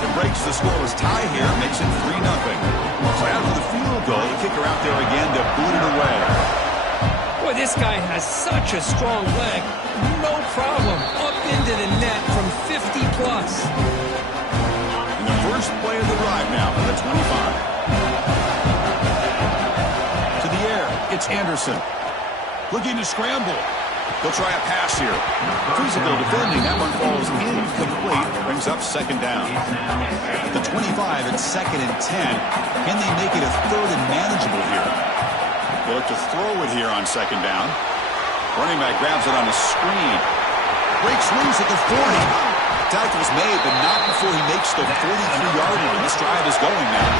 It breaks the scoreless tie here, makes it 3-0. So after the field goal, the kicker out there again to boot it away. Boy, this guy has such a strong leg. No problem. Up into the net from 50-plus. And the first play of the drive now for the 25. To the air, it's Anderson. Looking to scramble. He'll try a pass here. Physical defending. That one falls incomplete. Brings up 2nd down. At the 25, it's 2nd and 10. Can they make it a 3rd and manageable here? They'll look to throw it here on 2nd down. Running back grabs it on the screen. Breaks loose at the 40. Tackle's made, but not before he makes the 43-yard line. This drive is going now.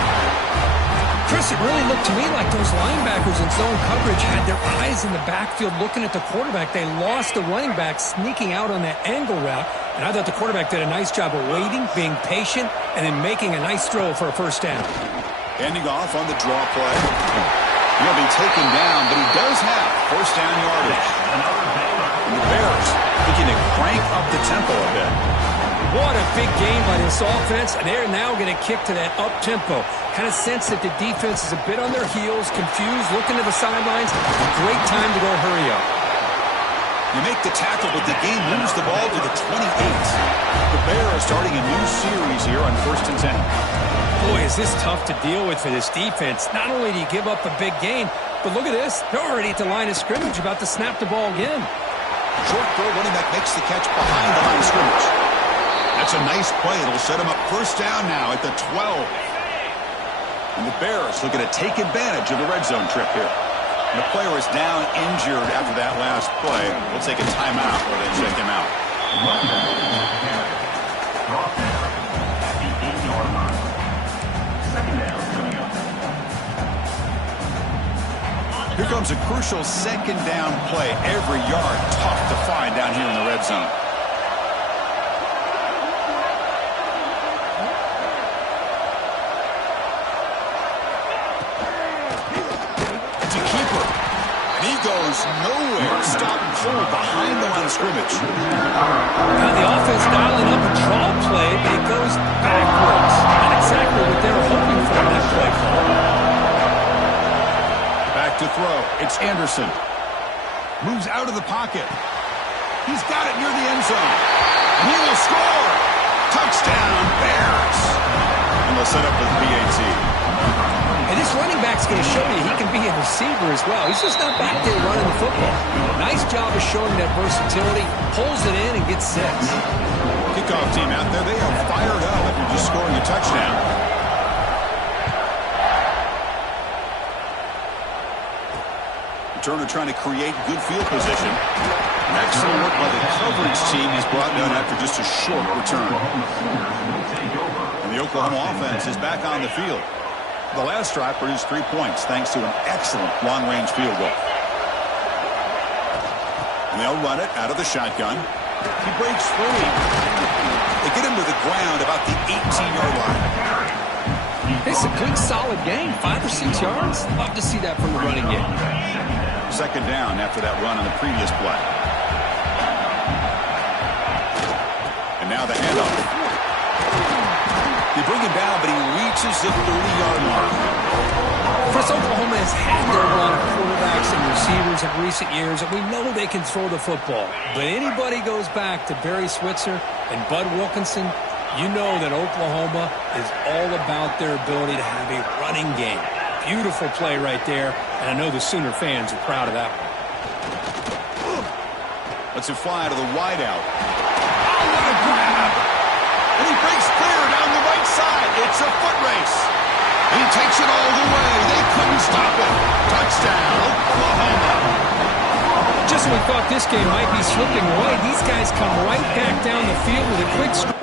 Chris, it really looked to me like those linebackers in zone coverage had their eyes in the backfield looking at the quarterback. They lost the running back sneaking out on that angle route, and I thought the quarterback did a nice job of waiting, being patient, and then making a nice throw for a 1st down. Handing off on the draw play. He'll be taken down, but he does have 1st down yardage. And the Bears looking to crank up the tempo a bit. What a big game by this offense, and they're now going to kick to that up-tempo. Kind of sense that the defense is a bit on their heels, confused, looking to the sidelines. A great time to go hurry up. You make the tackle, but the game moves the ball to the 28. The Bears starting a new series here on 1st and 10. Boy, is this tough to deal with for this defense. Not only do you give up a big gain, but look at this. They're already at the line of scrimmage, about to snap the ball again. Short throw, running back makes the catch behind the line of scrimmage. That's a nice play. It'll set him up 1st down now at the 12. And the Bears looking to take advantage of the red zone trip here. And the player is down injured after that last play. We'll take a timeout where they check him out. Here comes a crucial 2nd down play. Every yard tough to find down here in the red zone. Goes nowhere. Stop cold behind the line of scrimmage. Now the offense dialing up a draw play, but it goes backwards. Not exactly what they were hoping for in that play call. Back to throw. It's Anderson. Moves out of the pocket. He's got it near the end zone. And he will score. Touchdown, Bears. And they'll set up with PAT. And this running back's going to show you he can be a receiver as well. He's just not back there running the football. Nice job of showing that versatility. Pulls it in and gets 6. Kickoff team out there. They are fired up after just scoring a touchdown. Turner trying to create good field position. Excellent work by the coverage team. He's brought down after just a short return. And the Oklahoma offense is back on the field. The last drive produced 3 points thanks to an excellent long-range field goal. And they'll run it out of the shotgun. He breaks free. They get him to the ground about the 18-yard line. It's a good, solid game. 5 or 6 yards. Love to see that from the running game. 2nd down after that run on the previous play. And now the handoff. They bring him down, but he reaches the 30-yard mark. First, Oklahoma has had their run of quarterbacks and receivers in recent years, and we know they can throw the football. But anybody goes back to Barry Switzer and Bud Wilkinson, you know that Oklahoma is all about their ability to have a running game. Beautiful play right there, and I know the Sooner fans are proud of that one. Lets it fly to the wideout. Oh, what a grab! And he breaks clear down the right side. It's a foot race. And he takes it all the way. They couldn't stop it. Touchdown, Oklahoma. Just personally thought this game might be slipping away. These guys come right back down the field with a quick strike.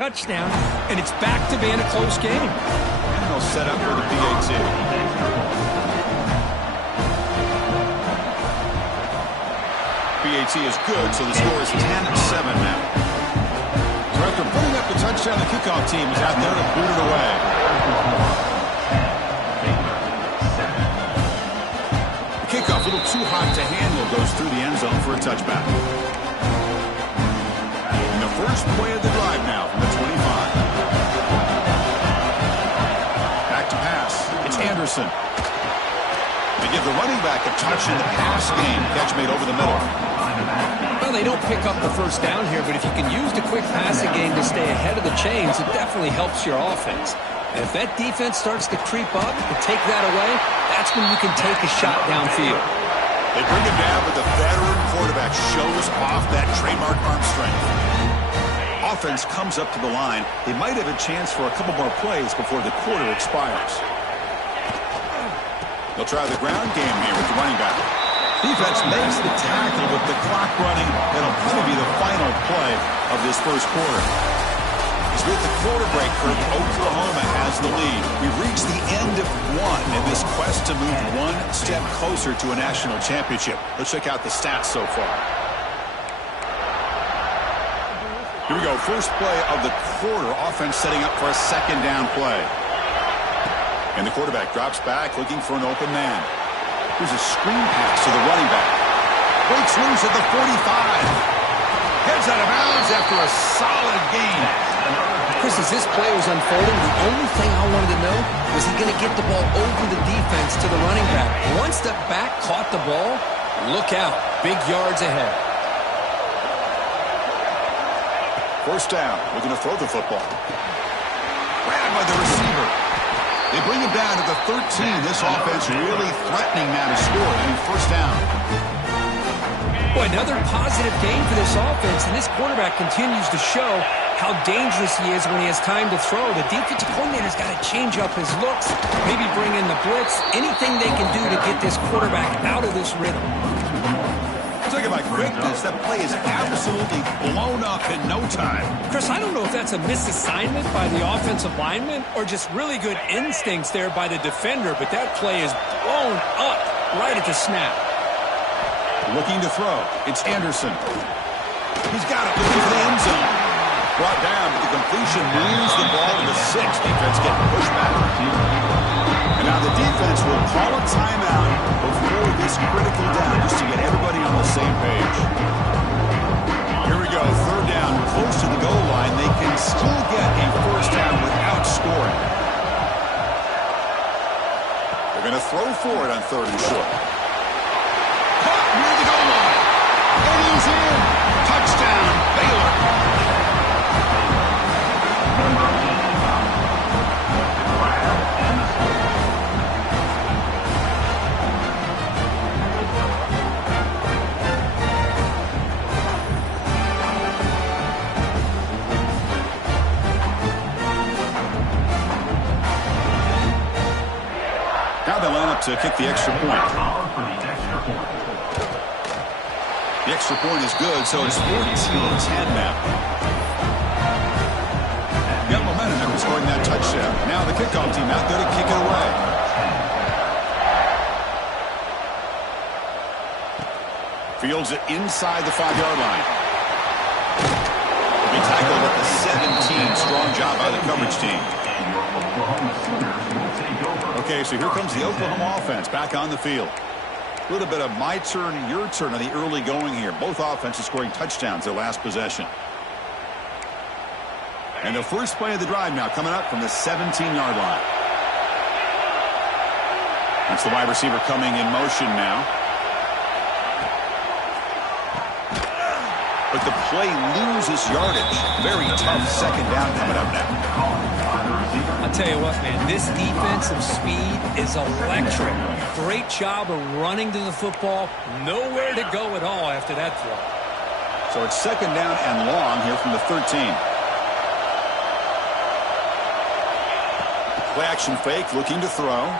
Touchdown, and it's back to being a close game. And they'll set up for the PAT. PAT is good, so the score is 10-7 now. So after putting up the touchdown, the kickoff team is out there to boot it away. The kickoff, a little too hot to handle, goes through the end zone for a touchback. First play of the drive now from the 25. Back to pass. It's Anderson. They give the running back a touch in the pass game. Catch made over the middle. Well, they don't pick up the first down here, but if you can use the quick passing game to stay ahead of the chains, it definitely helps your offense. And if that defense starts to creep up and take that away, that's when you can take a shot downfield. They bring him down, but the veteran quarterback shows off that trademark arm strength. Offense comes up to the line. They might have a chance for a couple more plays before the quarter expires. They'll try the ground game here with the running back. Defense makes the tackle with the clock running. That'll probably be the final play of this first quarter. As with the quarter break, Oklahoma has the lead. We've reached the end of one in this quest to move one step closer to a national championship. Let's check out the stats so far. Here we go, first play of the quarter. Offense setting up for a second down play. And the quarterback drops back looking for an open man. Here's a screen pass to the running back. Breaks loose at the 45. Heads out of bounds after a solid gain. Chris, as this play was unfolding, the only thing I wanted to know was he going to get the ball over the defense to the running back. One step back, caught the ball. Look out. Big yards ahead. First down, looking to throw the football. Grabbed by the receiver. They bring him down to the 13. This offense really threatening now to score. First down. Boy, another positive game for this offense, and this quarterback continues to show how dangerous he is when he has time to throw. The defensive coordinator's got to change up his looks, maybe bring in the blitz, anything they can do to get this quarterback out of this rhythm. Look at my quickness. That play is absolutely blown up in no time. Chris, I don't know if that's a misassignment by the offensive lineman or just really good instincts there by the defender, but that play is blown up right at the snap. Looking to throw. It's Anderson. He's got it. Looking for the end zone. Brought down, but the completion moves the ball to the 6. Defense getting pushed back. And now the defense will call a timeout before this critical down just to get everybody on the same page. Here we go. Third down. Close to the goal line. They can still get a first down without scoring. They're going to throw for it on 3rd and short. Caught near the goal line. And he's in. Touchdown, Baylor. To kick the extra point. The extra point is good, so it's 14-10 now. Got momentum after scoring that touchdown. Now the kickoff team out there to kick it away. Fields it inside the 5-yard line. He tackled at the 17. Strong job by the coverage team. Okay, so here comes the Oklahoma offense back on the field. A little bit of my turn, your turn on the early going here. Both offenses scoring touchdowns their last possession. And the first play of the drive now coming up from the 17-yard line. That's the wide receiver coming in motion now. But the play loses yardage. Very tough second down coming up now. I'll tell you what, man, this defensive speed is electric. Great job of running to the football. Nowhere to go at all after that throw. So it's second down and long here from the 13. Play action fake, looking to throw.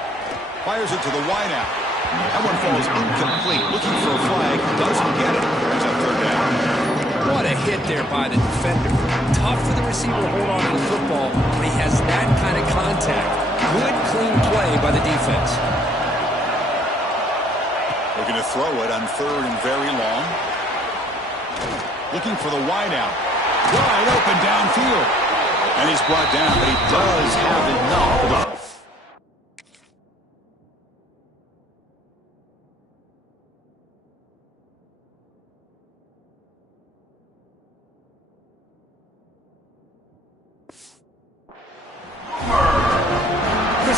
Fires it to the wideout. That one falls incomplete. Looking for a flag. Doesn't get it. There's that third down. What a hit there by the defender. Tough for the receiver to hold on to the football when he has that kind of contact. Good, clean play by the defense. Looking to throw it on third and very long. Looking for the wideout. Wide open downfield. And he's brought down, but he does have enough.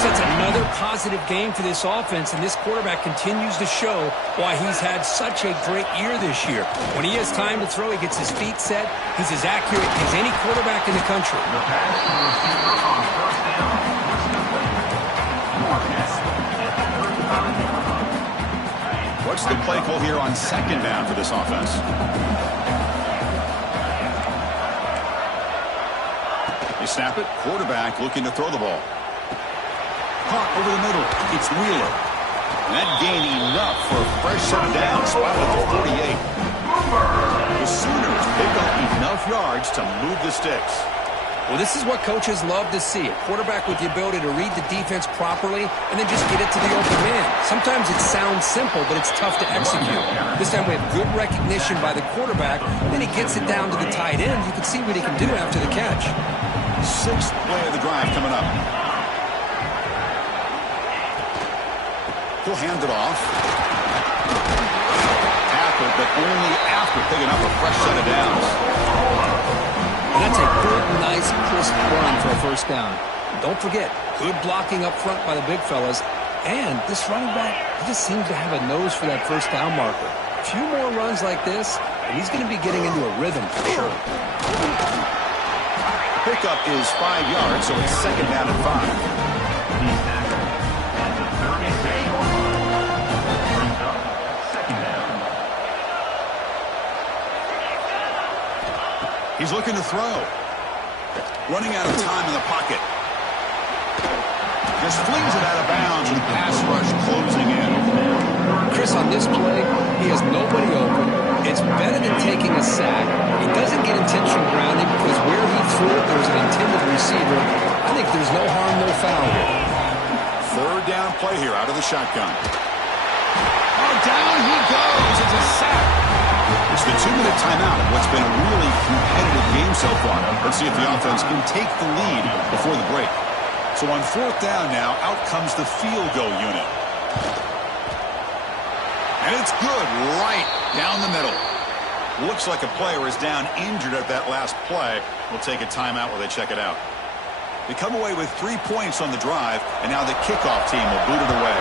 That's another positive game for this offense, and this quarterback continues to show why he's had such a great year this year. When he has time to throw, he gets his feet set. He's as accurate as any quarterback in the country. What's the play call here on second down for this offense? They snap it. Quarterback looking to throw the ball. Caught over the middle. It's Wheeler. And that gained enough for a fresh set of downs. Spotted at the 48. The Sooners pick up enough yards to move the sticks. Well, this is what coaches love to see. A quarterback with the ability to read the defense properly and then just get it to the open man. Sometimes it sounds simple, but it's tough to execute. This time we have good recognition by the quarterback. Then he gets it down to the tight end. You can see what he can do after the catch. Sixth play of the drive coming up. He'll hand it off. Tackled, but only after picking up a fresh set of downs. And that's a good, nice, crisp run for a first down. Don't forget, good blocking up front by the big fellas. And this running back, he just seems to have a nose for that first down marker. A few more runs like this, and he's going to be getting into a rhythm for sure. Pickup is 5 yards, so it's second down and 5. He's looking to throw. Running out of time in the pocket. Just flings it out of bounds with pass rush closing in. Chris, on this play, he has nobody open. It's better than taking a sack. He doesn't get intentional grounding because where he threw it, there was an intended receiver. I think there's no harm, no foul here. Third down play here out of the shotgun. Oh, down he goes. It's a sack. It's the 2-minute timeout of what's been a really competitive game so far. Let's see if the offense can take the lead before the break. So on fourth down now, out comes the field goal unit. And it's good right down the middle. Looks like a player is down injured at that last play. We'll take a timeout while they check it out. They come away with 3 points on the drive, and now the kickoff team will boot it away.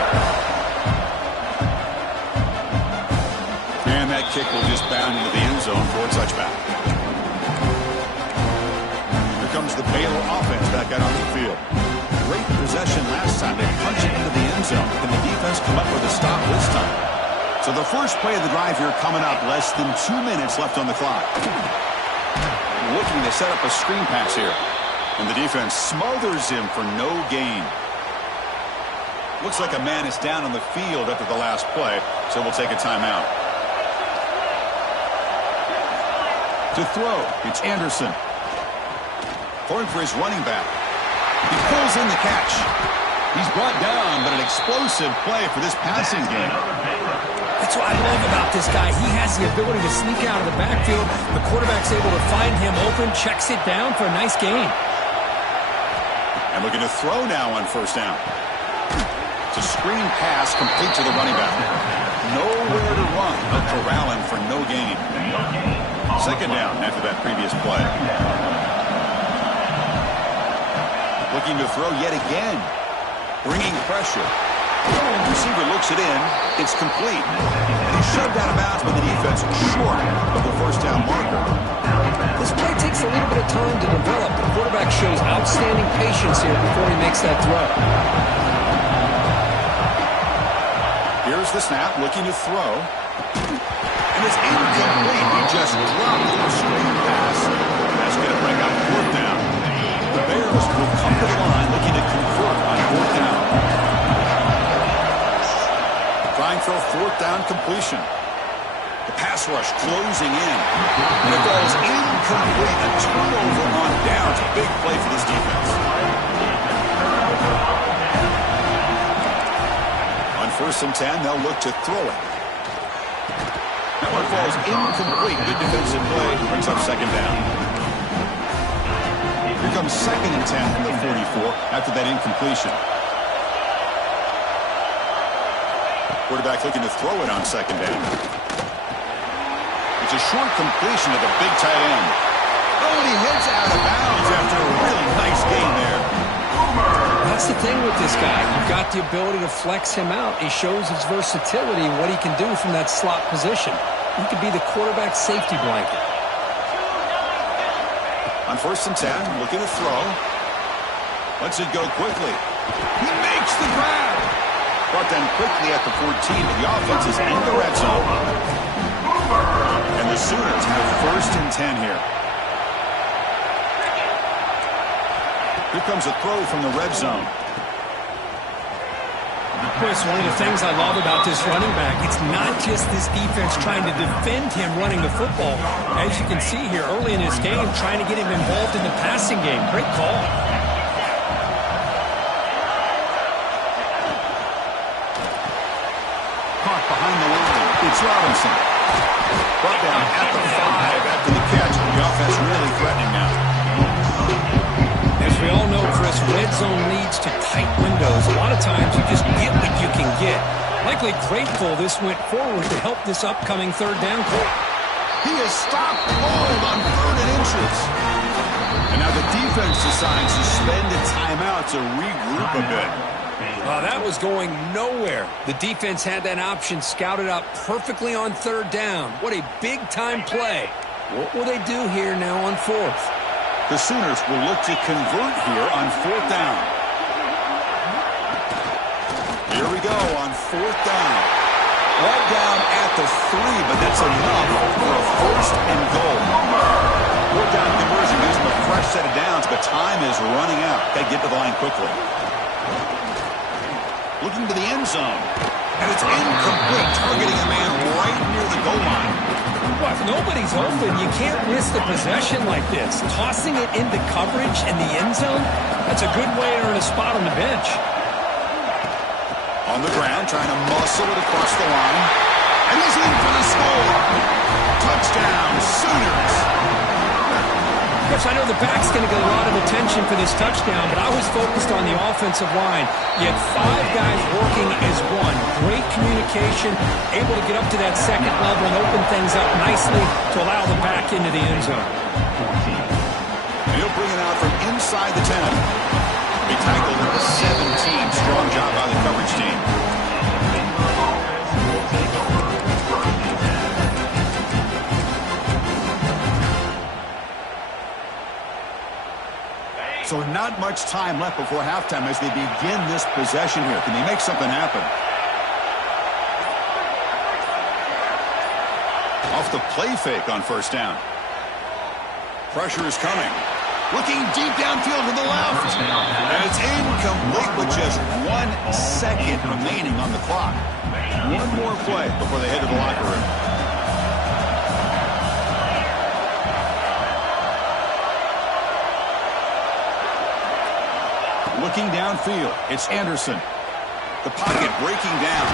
And that kick will just bound into the end zone for a touchback. Here comes the Baylor offense back out on the field. Great possession last time. They punched it into the end zone. Can the defense come up with a stop this time? So the first play of the drive here coming up. Less than 2 minutes left on the clock. Looking to set up a screen pass here. And the defense smothers him for no gain. Looks like a man is down on the field after the last play, so we'll take a timeout. To throw, it's Anderson. Throwing for his running back. He pulls in the catch. He's brought down, but an explosive play for this passing game. That's what I love about this guy. He has the ability to sneak out of the backfield. The quarterback's able to find him open, checks it down for a nice gain. And looking to throw now on first down. It's a screen pass complete to the running back. Nowhere to run, but corralling for no gain. Second down after that previous play. Looking to throw yet again. Bringing pressure. The receiver looks it in. It's complete. And he's shoved out of bounds by the defense short of the first down marker. This play takes a little bit of time to develop. The quarterback shows outstanding patience here before he makes that throw. Here's the snap, looking to throw. And it's incomplete. He just dropped a screen pass. That's going to bring up 4th down. The Bears will come to the line looking to convert on 4th down. Trying for a 4th down completion. The pass rush closing in. And it falls incomplete. A turnover on downs. A big play for this defense. On 1st and 10, they'll look to throw it. That one falls incomplete. Good defensive play. Brings up 2nd down. Here comes 2nd and 10 from the 44 after that incompletion. Quarterback looking to throw it on 2nd down. It's a short completion of the big tight end. Oh, and he hits out of bounds after a really nice game there. That's the thing with this guy. You've got the ability to flex him out. He shows his versatility and what he can do from that slot position. He could be the quarterback safety blanket. On 1st and 10, looking to throw. Lets it go quickly. He makes the grab. Brought down quickly at the 14, but the offense is in the red zone. And the Sooners have 1st and 10 here. Here comes a throw from the red zone. Chris, one of the things I love about this running back, it's not just this defense trying to defend him running the football. As you can see here early in this game, trying to get him involved in the passing game. Great call. Caught behind the line. It's Robinson. Brought down at the 5 after the catch. The offense really threatening now. As we all know, Chris, red zone leads to tight windows. A lot of times you just get what you can get. Likely grateful this went forward to help this upcoming 3rd down call. He is stopped cold on 3rd and inches. And now the defense decides to spend a timeout to regroup a bit. That was going nowhere. The defense had that option scouted out perfectly on 3rd down. What a big-time play. What will they do here now on 4th? The Sooners will look to convert here on 4th down. Here we go on 4th down. Right down at the 3, but that's enough for a 1st and goal. 4th down conversion gives them a fresh set of downs, but time is running out. Got to get to the line quickly. Looking to the end zone. And it's incomplete, targeting a man right near the goal line. Well, if nobody's open, you can't risk the possession like this. Tossing it into coverage in the end zone, that's a good way to earn a spot on the bench. On the ground, trying to muscle it across the line. And he's in for the score. Touchdown, Sooners. Chris, I know the back's going to get a lot of attention for this touchdown, but I was focused on the offensive line. You had 5 guys working as one. Great communication, able to get up to that 2nd level and open things up nicely to allow the back into the end zone. And he'll bring it out from inside the 10. He tackled at the 17. Strong job by the coverage team. So not much time left before halftime as they begin this possession here. Can they make something happen? Off the play fake on 1st down. Pressure is coming. Looking deep downfield to the left. And it's incomplete with just 1 second remaining on the clock. One more play before they head to the locker room. Looking downfield, it's Anderson. The pocket breaking down.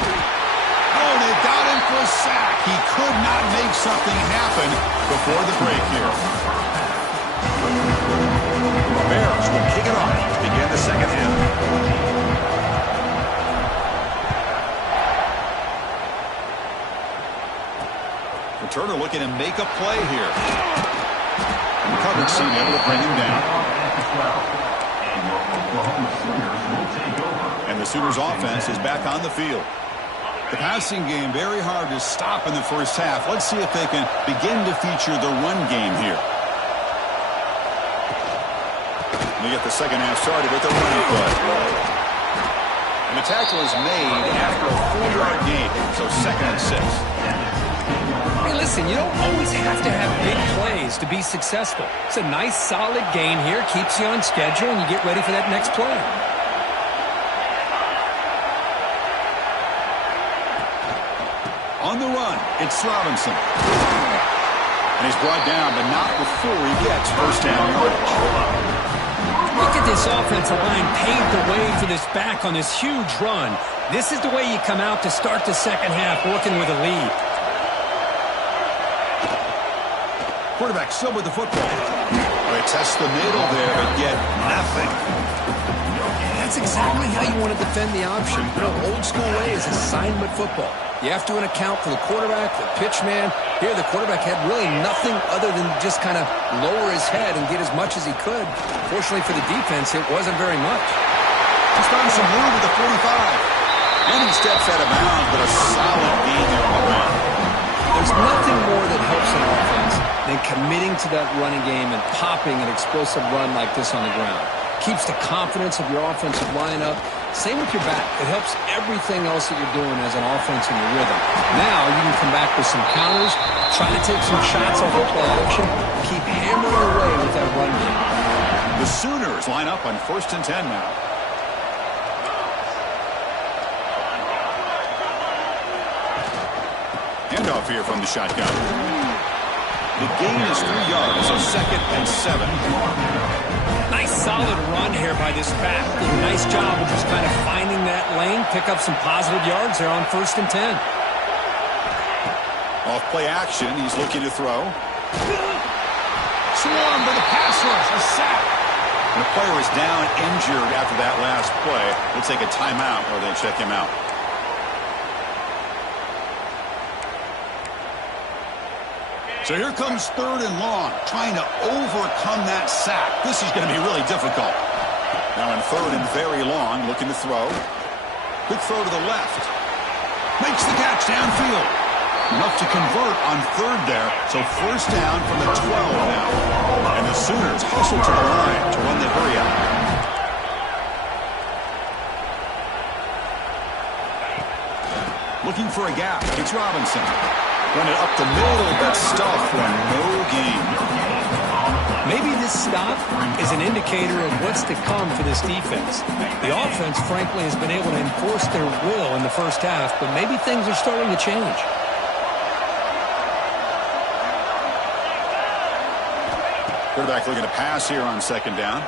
Oh, they got him for a sack. He could not make something happen before the break here. The Bears will kick it off to begin the 2nd half. Returner looking to make a play here. And the coverage team able to bring him down. And the Sooners offense is back on the field. The passing game very hard to stop in the 1st half. Let's see if they can begin to feature the run game here. We get the second half started with the running play. And the tackle is made after a 4-yard gain, so 2nd and 6. Hey, listen, you don't always have to have big plays to be successful. It's a nice, solid gain here, keeps you on schedule, and you get ready for that next play. On the run, it's Robinson. And he's brought down, but not before he gets first down yardage. Look at this offensive line paved the way for this back on this huge run. This is the way you come out to start the second half, working with a lead. Quarterback still with the football. They test the middle there, but get nothing. That's exactly how you want to defend the option. You know, old school way is assignment football. You have to account for the quarterback, the pitch man. Here, the quarterback had really nothing other than just kind of lower his head and get as much as he could. Fortunately for the defense, it wasn't very much. He's found some room at the 45. And he steps out of bounds, but a solid gain there on the run. There's nothing more that helps an offense than committing to that running game and popping an explosive run like this on the ground. Keeps the confidence of your offensive lineup. Same with your back. It helps everything else that you're doing as an offense in your rhythm. Now you can come back with some counters, try to take some shots off of play action, keep hammering away with that run game. The Sooners line up on 1st and 10 now. Handoff here from the shotgun. The gain is 3 yards, so 2nd and 7. Nice solid run here by this back. Did a nice job of just kind of finding that lane, pick up some positive yards there on 1st and 10. Off play action, he's looking to throw. Swarm for the pass rush, a sack. And the player is down injured after that last play. We'll take a timeout or they check him out. So here comes 3rd and long, trying to overcome that sack. This is going to be really difficult. Now in 3rd and very long, looking to throw. Quick throw to the left. Makes the catch downfield. Enough to convert on 3rd there, so 1st down from the 12 now. And the Sooners hustle to the line to run the hurry out. Looking for a gap. It's Robinson. Run it up the middle, but stuff for no gain. Maybe this stop is an indicator of what's to come for this defense. The offense, frankly, has been able to enforce their will in the first half, but maybe things are starting to change. Quarterback looking to pass here on 2nd down.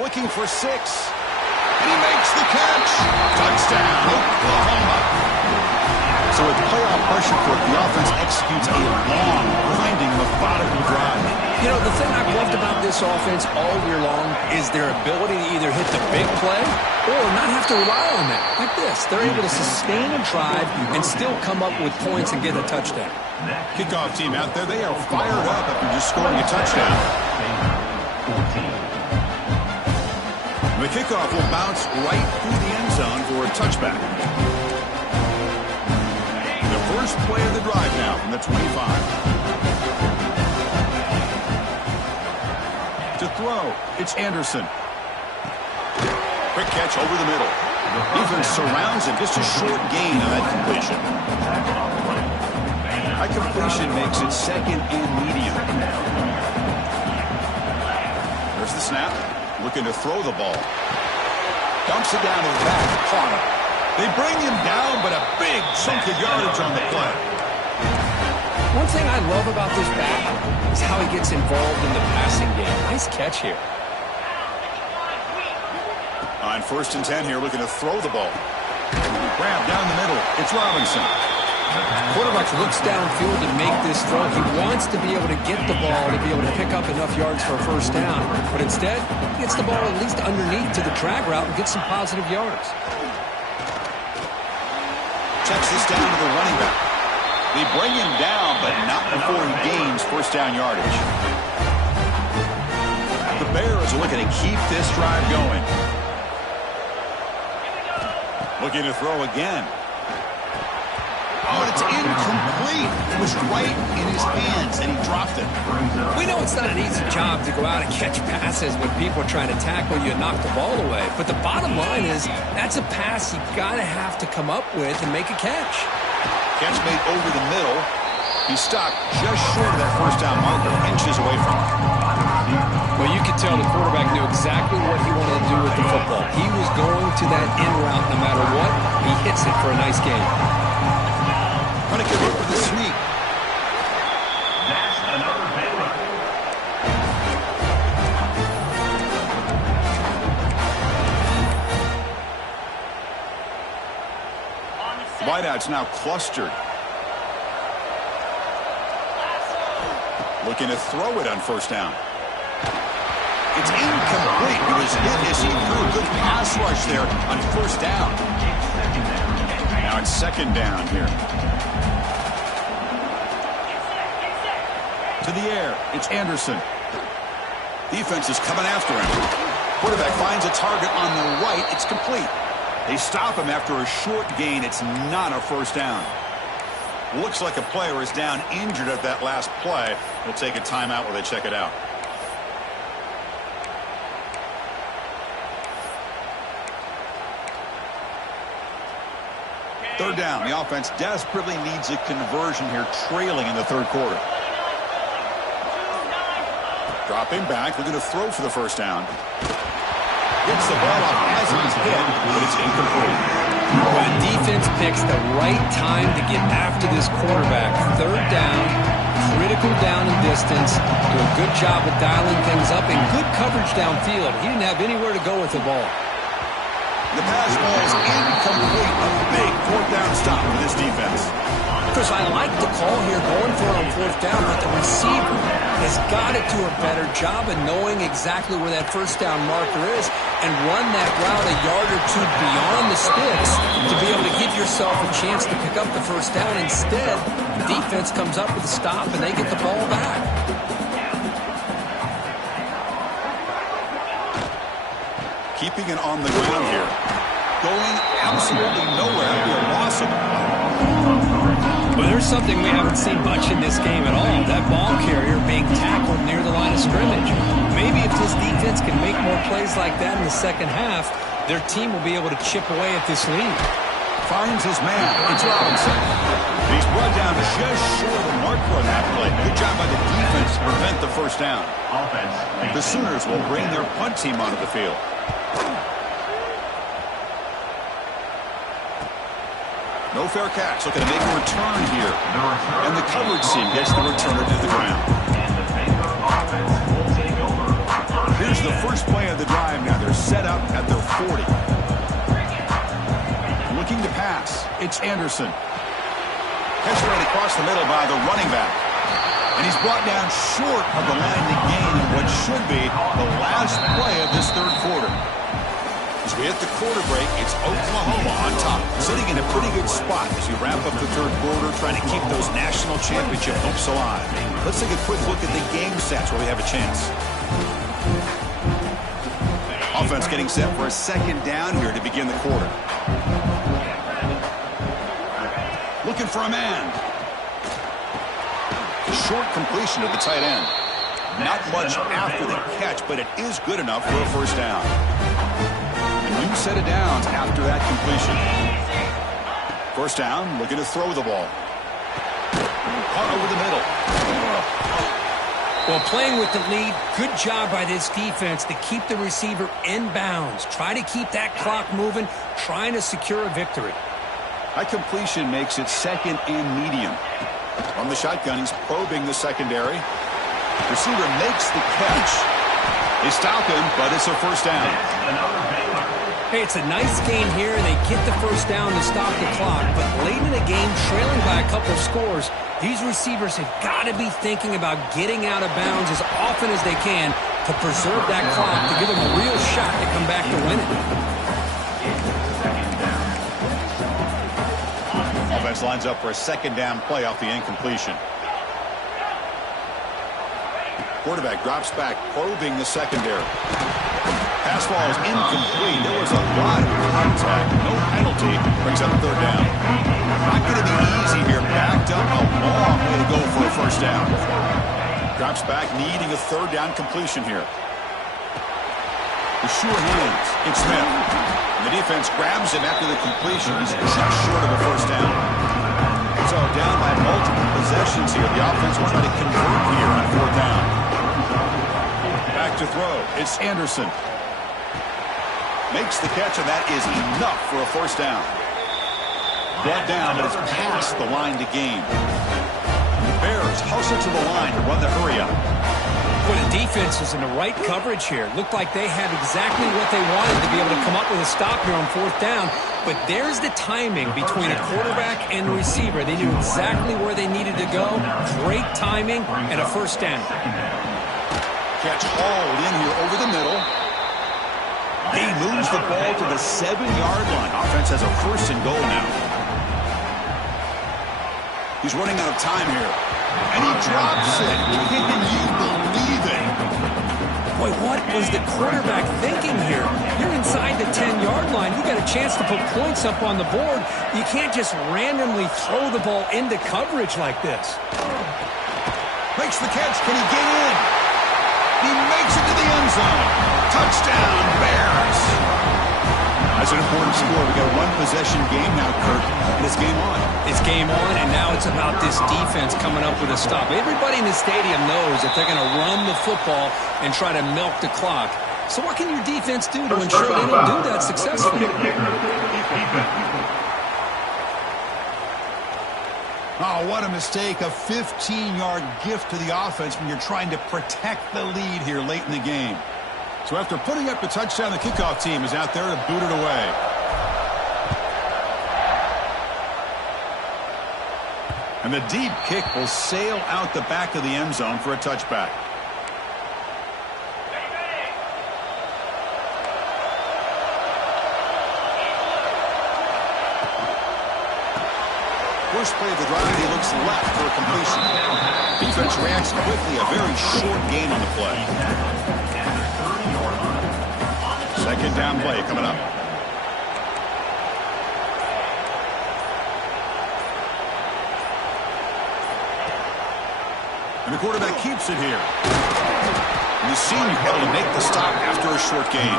Looking for 6. And he makes the catch. Touchdown, Oklahoma. So with playoff pressure for it, the offense executes a long, grinding, methodical drive. You know, the thing I've loved about this offense all year long is their ability to either hit the big play or not have to rely on that. Like this, they're able to sustain a drive and still come up with points and get a touchdown. Kickoff team out there, they are fired up after just scoring a touchdown. The kickoff will bounce right through the end zone for a touchback. First play of the drive now from the 25. To throw, it's Anderson. Quick catch over the middle. Defense surrounds him. Just a short gain on that completion. That completion makes it 2nd and medium. There's the snap. Looking to throw the ball. Dumps it down to the back. Caught him. They bring him down, but a big chunk of yardage on the play. One thing I love about this back is how he gets involved in the passing game. Nice catch here. On 1st and 10 here, looking to throw the ball. Grab down the middle. It's Robinson. Quarterback looks downfield to make this throw. He wants to be able to get the ball to be able to pick up enough yards for a 1st down. But instead, he gets the ball at least underneath to the drag route and gets some positive yards. Checks this down to the running back. They bring him down, but not before he gains 1st down yardage. The Bears are looking to keep this drive going. Looking to throw again. Oh, and it's incomplete. It was right in his hands, and he dropped it. We know it's not an easy job to go out and catch passes when people are trying to tackle you and knock the ball away. But the bottom line is that's a pass you got to have to come up with and make a catch. Catch made over the middle. He stopped just short of that first down marker, inches away from it. Well, you could tell the quarterback knew exactly what he wanted to do with the football. He was going to that in route no matter what. He hits it for a nice gain. Trying to get rid of the sneak. That's another Baylor. Wideouts now clustered. Looking to throw it on first down. It's incomplete. He was hit as he threw a good pass rush there on first down. Now it's second down here. To the air. It's Anderson. Defense is coming after him. Quarterback finds a target on the right. It's complete. They stop him after a short gain. It's not a first down. Looks like a player is down injured at that last play. We'll take a timeout while they check it out. Third down. The offense desperately needs a conversion here, trailing in the third quarter. Dropping back, looking to throw for the first down. Gets the ball off as he's hit, but it's incomplete. Well, the defense picks the right time to get after this quarterback. Third down, critical down and distance. Do a good job of dialing things up and good coverage downfield. He didn't have anywhere to go with the ball. The pass ball is incomplete. A big fourth down stop for this defense. Chris, I like the call here going for it on fourth down, but the receiver has got to do a better job of knowing exactly where that first down marker is and run that route a yard or two beyond the sticks to be able to give yourself a chance to pick up the first down. Instead, the defense comes up with a stop and they get the ball back. Keeping it on the ground here. Going absolutely nowhere. It'll be a loss of it. Well, there's something we haven't seen much in this game at all. That ball carrier being tackled near the line of scrimmage. Maybe if this defense can make more plays like that in the second half, their team will be able to chip away at this lead. Finds his man. It's Robinson. He's brought down just short of the marker on that play. Good job by the defense to prevent the first down. The Sooners will bring their punt team onto the field. No fair catch. Looking to make a return here. And the coverage team gets the returner to the ground. Here's the first play of the drive now. They're set up at their 40. Looking to pass. It's Anderson. Catch right across the middle by the running back. And he's brought down short of the line to gain in what should be the last play of this third quarter. As we hit the quarter break, it's Oklahoma on top, sitting in a pretty good spot as we wrap up the third quarter, trying to keep those national championship hopes alive. Let's take a quick look at the game stats where we have a chance. Offense getting set for a second down here to begin the quarter. Looking for a man. Short completion of the tight end. Not much after the catch, but it is good enough for a first down. New set of downs after that completion. First down, looking to throw the ball. Caught over the middle. Well, playing with the lead, good job by this defense to keep the receiver in bounds. Try to keep that clock moving, trying to secure a victory. That completion makes it second and medium. On the shotgun, he's probing the secondary. Receiver makes the catch. They stop him, but it's a first down. Hey, it's a nice gain here, and they get the first down to stop the clock. But late in the game, trailing by a couple of scores, these receivers have got to be thinking about getting out of bounds as often as they can to preserve that clock, to give them a real shot to come back to win it. Offense lines up for a second down play off the incompletion. Quarterback drops back, probing the secondary. Pass ball is incomplete. There was a lot of contact. No penalty. Brings up third down. Not going to be easy here. Backed up a long way to go for a first down. Drops back, needing a third down completion here. The sure hands. It's Smith. And the defense grabs him after the completion. He's just short of a first down. So down by multiple possessions here. The offense will try to convert here on fourth down. Back to throw. It's Anderson. Makes the catch, and that is enough for a first down. Brought down, but it's past the line to gain. The Bears hustle to the line to run the hurry up. Well, the defense is in the right coverage here. Looked like they had exactly what they wanted to be able to come up with a stop here on fourth down. But there's the timing between a quarterback and the receiver. They knew exactly where they needed to go. Great timing and a first down. Catch hauled in here over the middle. He moves the ball to the 7-yard line. Offense has a first and goal now. He's running out of time here. And he drops it. Can you believe it? Boy, what was the quarterback thinking here? You're inside the 10-yard line. You got a chance to put points up on the board. You can't just randomly throw the ball into coverage like this. Makes the catch. Can he get in? He makes it to the end zone. Touchdown, Bears. That's an important score. We got a one-possession game now, Kirk, and it's game on. It's game on, and now it's about this defense coming up with a stop. Everybody in the stadium knows that they're going to run the football and try to milk the clock. So what can your defense do to ensure they don't do that successfully? Oh, what a mistake. A 15-yard gift to the offense when you're trying to protect the lead here late in the game. So after putting up the touchdown, the kickoff team is out there to boot it away. And the deep kick will sail out the back of the end zone for a touchback. First play of the drive, he looks left for a completion. Defense reacts quickly, a very short gain on the play. Second down play coming up. And the quarterback keeps it here. And the senior able to make the stop after a short gain.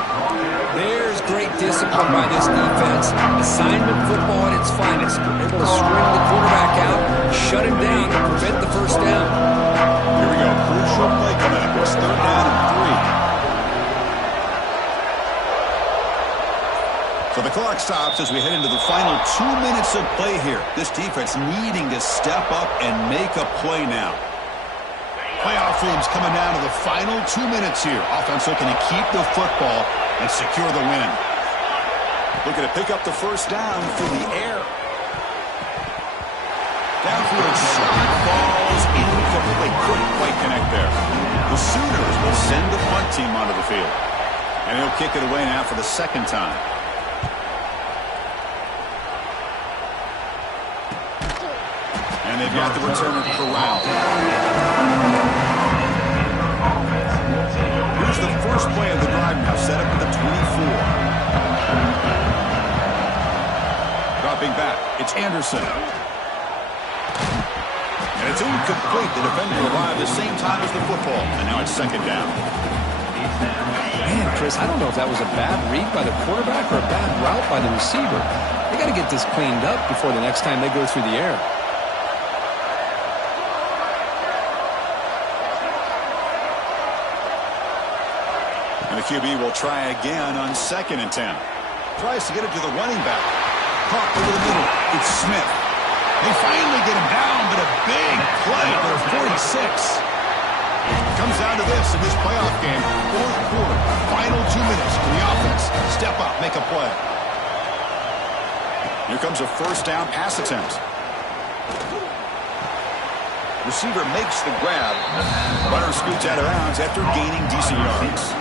There's great discipline by this defense. Assignment football at its finest. They're able to string the quarterback out, shut him down, and prevent the first down. Here we go. Crucial play coming up. It's third down and 3. So the clock stops as we head into the final 2 minutes of play here. This defense needing to step up and make a play now. Playoff themes coming down to the final 2 minutes here. Offense looking to keep the football and secure the win. Looking to pick up the first down through the air. Downfield shot, falls incomplete. Couldn't quite connect there. The Sooners will send the punt team onto the field. And he'll kick it away now for the second time. And they've got the returner corralled. Here's the first play of the drive now, set up at the 24. Dropping back, it's Anderson. And it's incomplete. The defender arrived at the same time as the football. And now it's second down. Man, Chris, I don't know if that was a bad read by the quarterback or a bad route by the receiver. They got to get this cleaned up before the next time they go through the air. And the QB will try again on 2nd and 10. Tries to get it to the running back. Caught over the middle. It's Smith. They finally get him down, but a big play for 46. Comes down to this in this playoff game. Fourth quarter. Final 2 minutes for the offense. Step up, make a play. Here comes a first down pass attempt. Receiver makes the grab. Runner scoots out of bounds after gaining decent yards.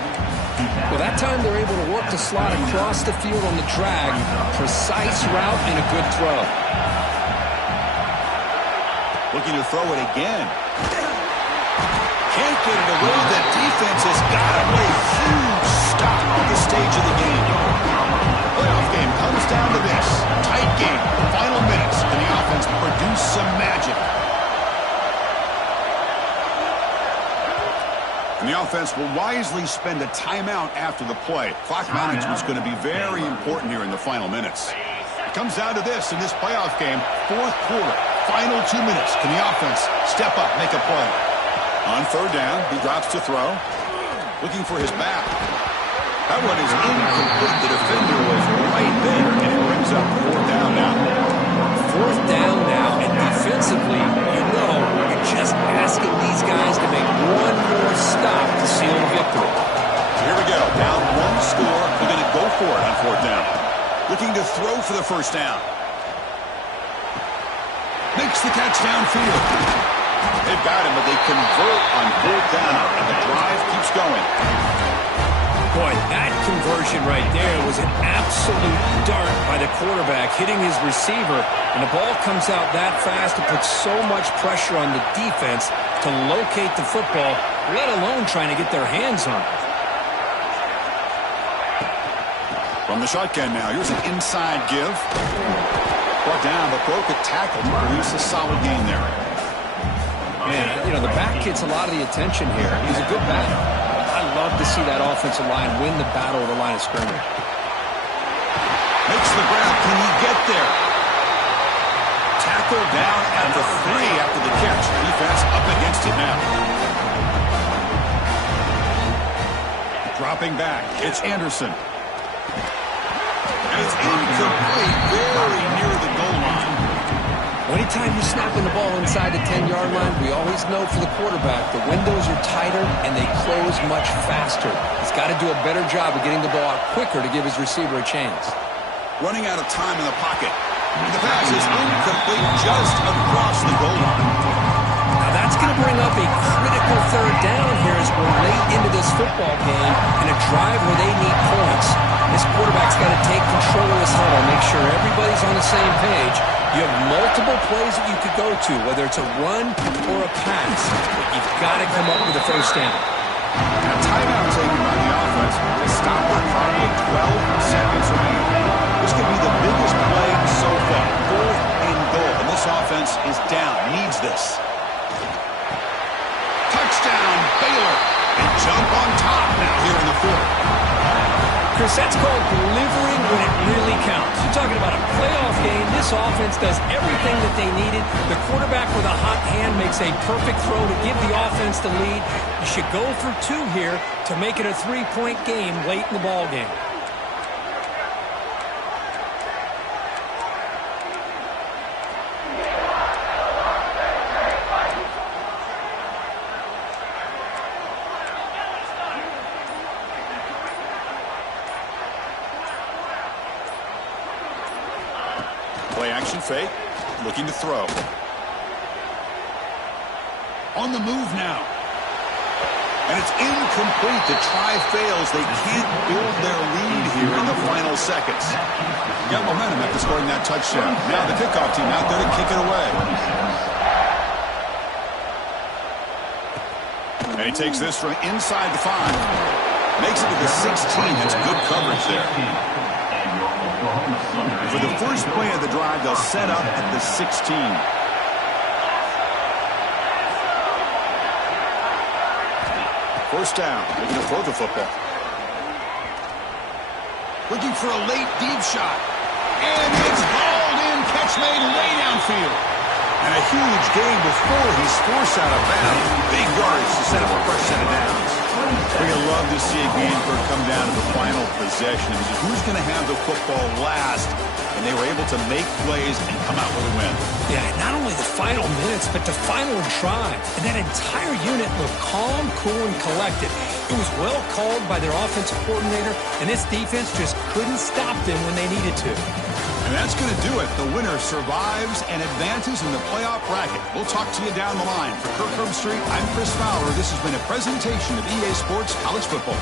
Well, that time they're able to work the slot across the field on the drag. Precise route and a good throw. Looking to throw it again. Can't get it away. The defense has got him with a huge stop. the stage of the game. Playoff game comes down to this. Tight game. Final minutes. Can the offense produce some magic? And the offense will wisely spend a timeout after the play. Clock management is going to be very important here in the final minutes. It comes down to this in this playoff game. Fourth quarter, final 2 minutes. Can the offense step up, make a play? On third down, he drops to throw. Looking for his back. That one is incomplete. The defender was right there, and it brings up fourth down now. Fourth down now, and defensively, you're just asking these guys to make one more stop to seal the victory. Here we go. Down one score. They're going to go for it on fourth down. Looking to throw for the first down. Makes the catch downfield. They've got him, but they convert on fourth down, and the drive keeps going. Boy, that conversion right there was an absolute dart by the quarterback, hitting his receiver, and the ball comes out that fast. It puts so much pressure on the defense to locate the football, let alone trying to get their hands on it. From the shotgun now, here's an inside give. Brought down, but broke a tackle. Produce a solid gain there. Man, the back gets a lot of the attention here. He's a good back. I love to see that offensive line win the battle of the line of scrimmage. Makes the grab. Can he get there? Tackle down at the 3 after the catch. Defense up against it now. Dropping back. It's Anderson. And it's incomplete. Very near the goal line. Anytime you're snapping the ball inside the 10-yard line, we always know for the quarterback the windows are tighter and they close much faster. He's got to do a better job of getting the ball out quicker to give his receiver a chance. Running out of time in the pocket. And the pass is incomplete just across the goal line. Now that's going to bring up a critical third down here as we're late into this football game in a drive where they need points. This quarterback's got to take control of this huddle, make sure everybody's on the same page. You have multiple plays that you could go to, whether it's a run or a pass, but you've got to come up with a first down. A timeout taken by the offense to stop the clock with 12 seconds remaining. This could be the biggest play so far. Fourth and goal, and this offense is down, needs this. Touchdown, Baylor, and jump on top now here in the fourth. Chris, that's called delivering when it really counts. You're talking about a playoff game. This offense does everything that they needed. The quarterback with a hot hand makes a perfect throw to give the offense the lead. You should go for 2 here to make it a 3-point game late in the ball game. Play action fake, looking to throw. On the move now. And it's incomplete. The try fails. They can't build their lead here in the final seconds. Got momentum after scoring that touchdown. Now the kickoff team out there to kick it away. And he takes this from inside the 5. Makes it to the 16. That's good coverage there. For the first play of the drive, they'll set up at the 16. First down, looking to throw the football. Looking for a late deep shot. And it's hauled in, catch made way downfield. And a huge gain before he's forced out of bounds. Big yards to set up a fresh set of downs. We're going to love to see a game where it come down to the final possession. Who's going to have the football last? And they were able to make plays and come out with a win. Yeah, not only the final minutes, but the final drive. And that entire unit looked calm, cool, and collected. It was well called by their offensive coordinator, and this defense just couldn't stop them when they needed to. And that's going to do it. The winner survives and advances in the playoff bracket. We'll talk to you down the line. For Kirk Herbstreit, I'm Chris Fowler. This has been a presentation of EA Sports College Football.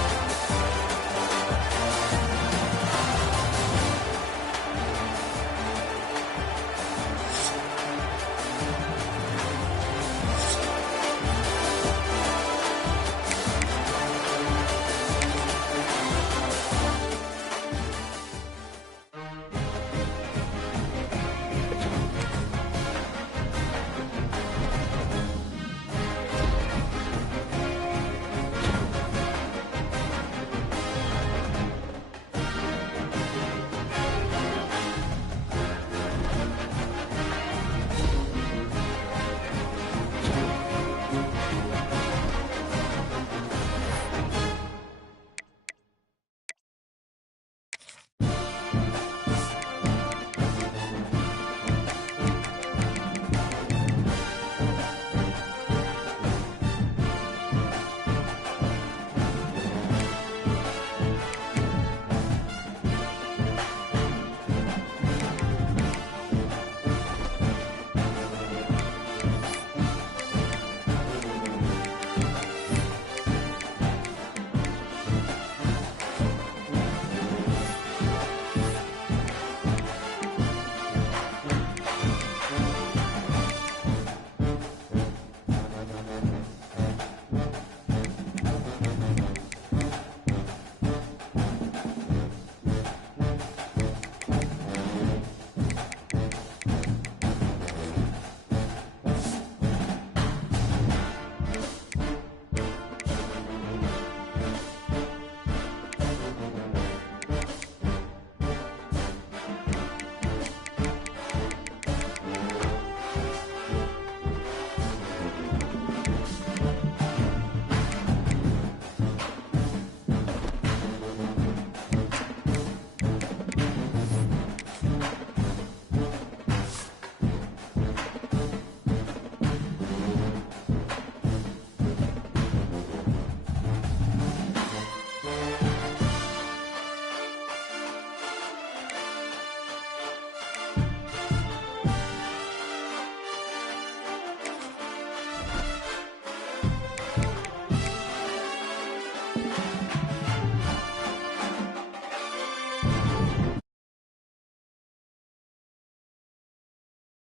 Baylor.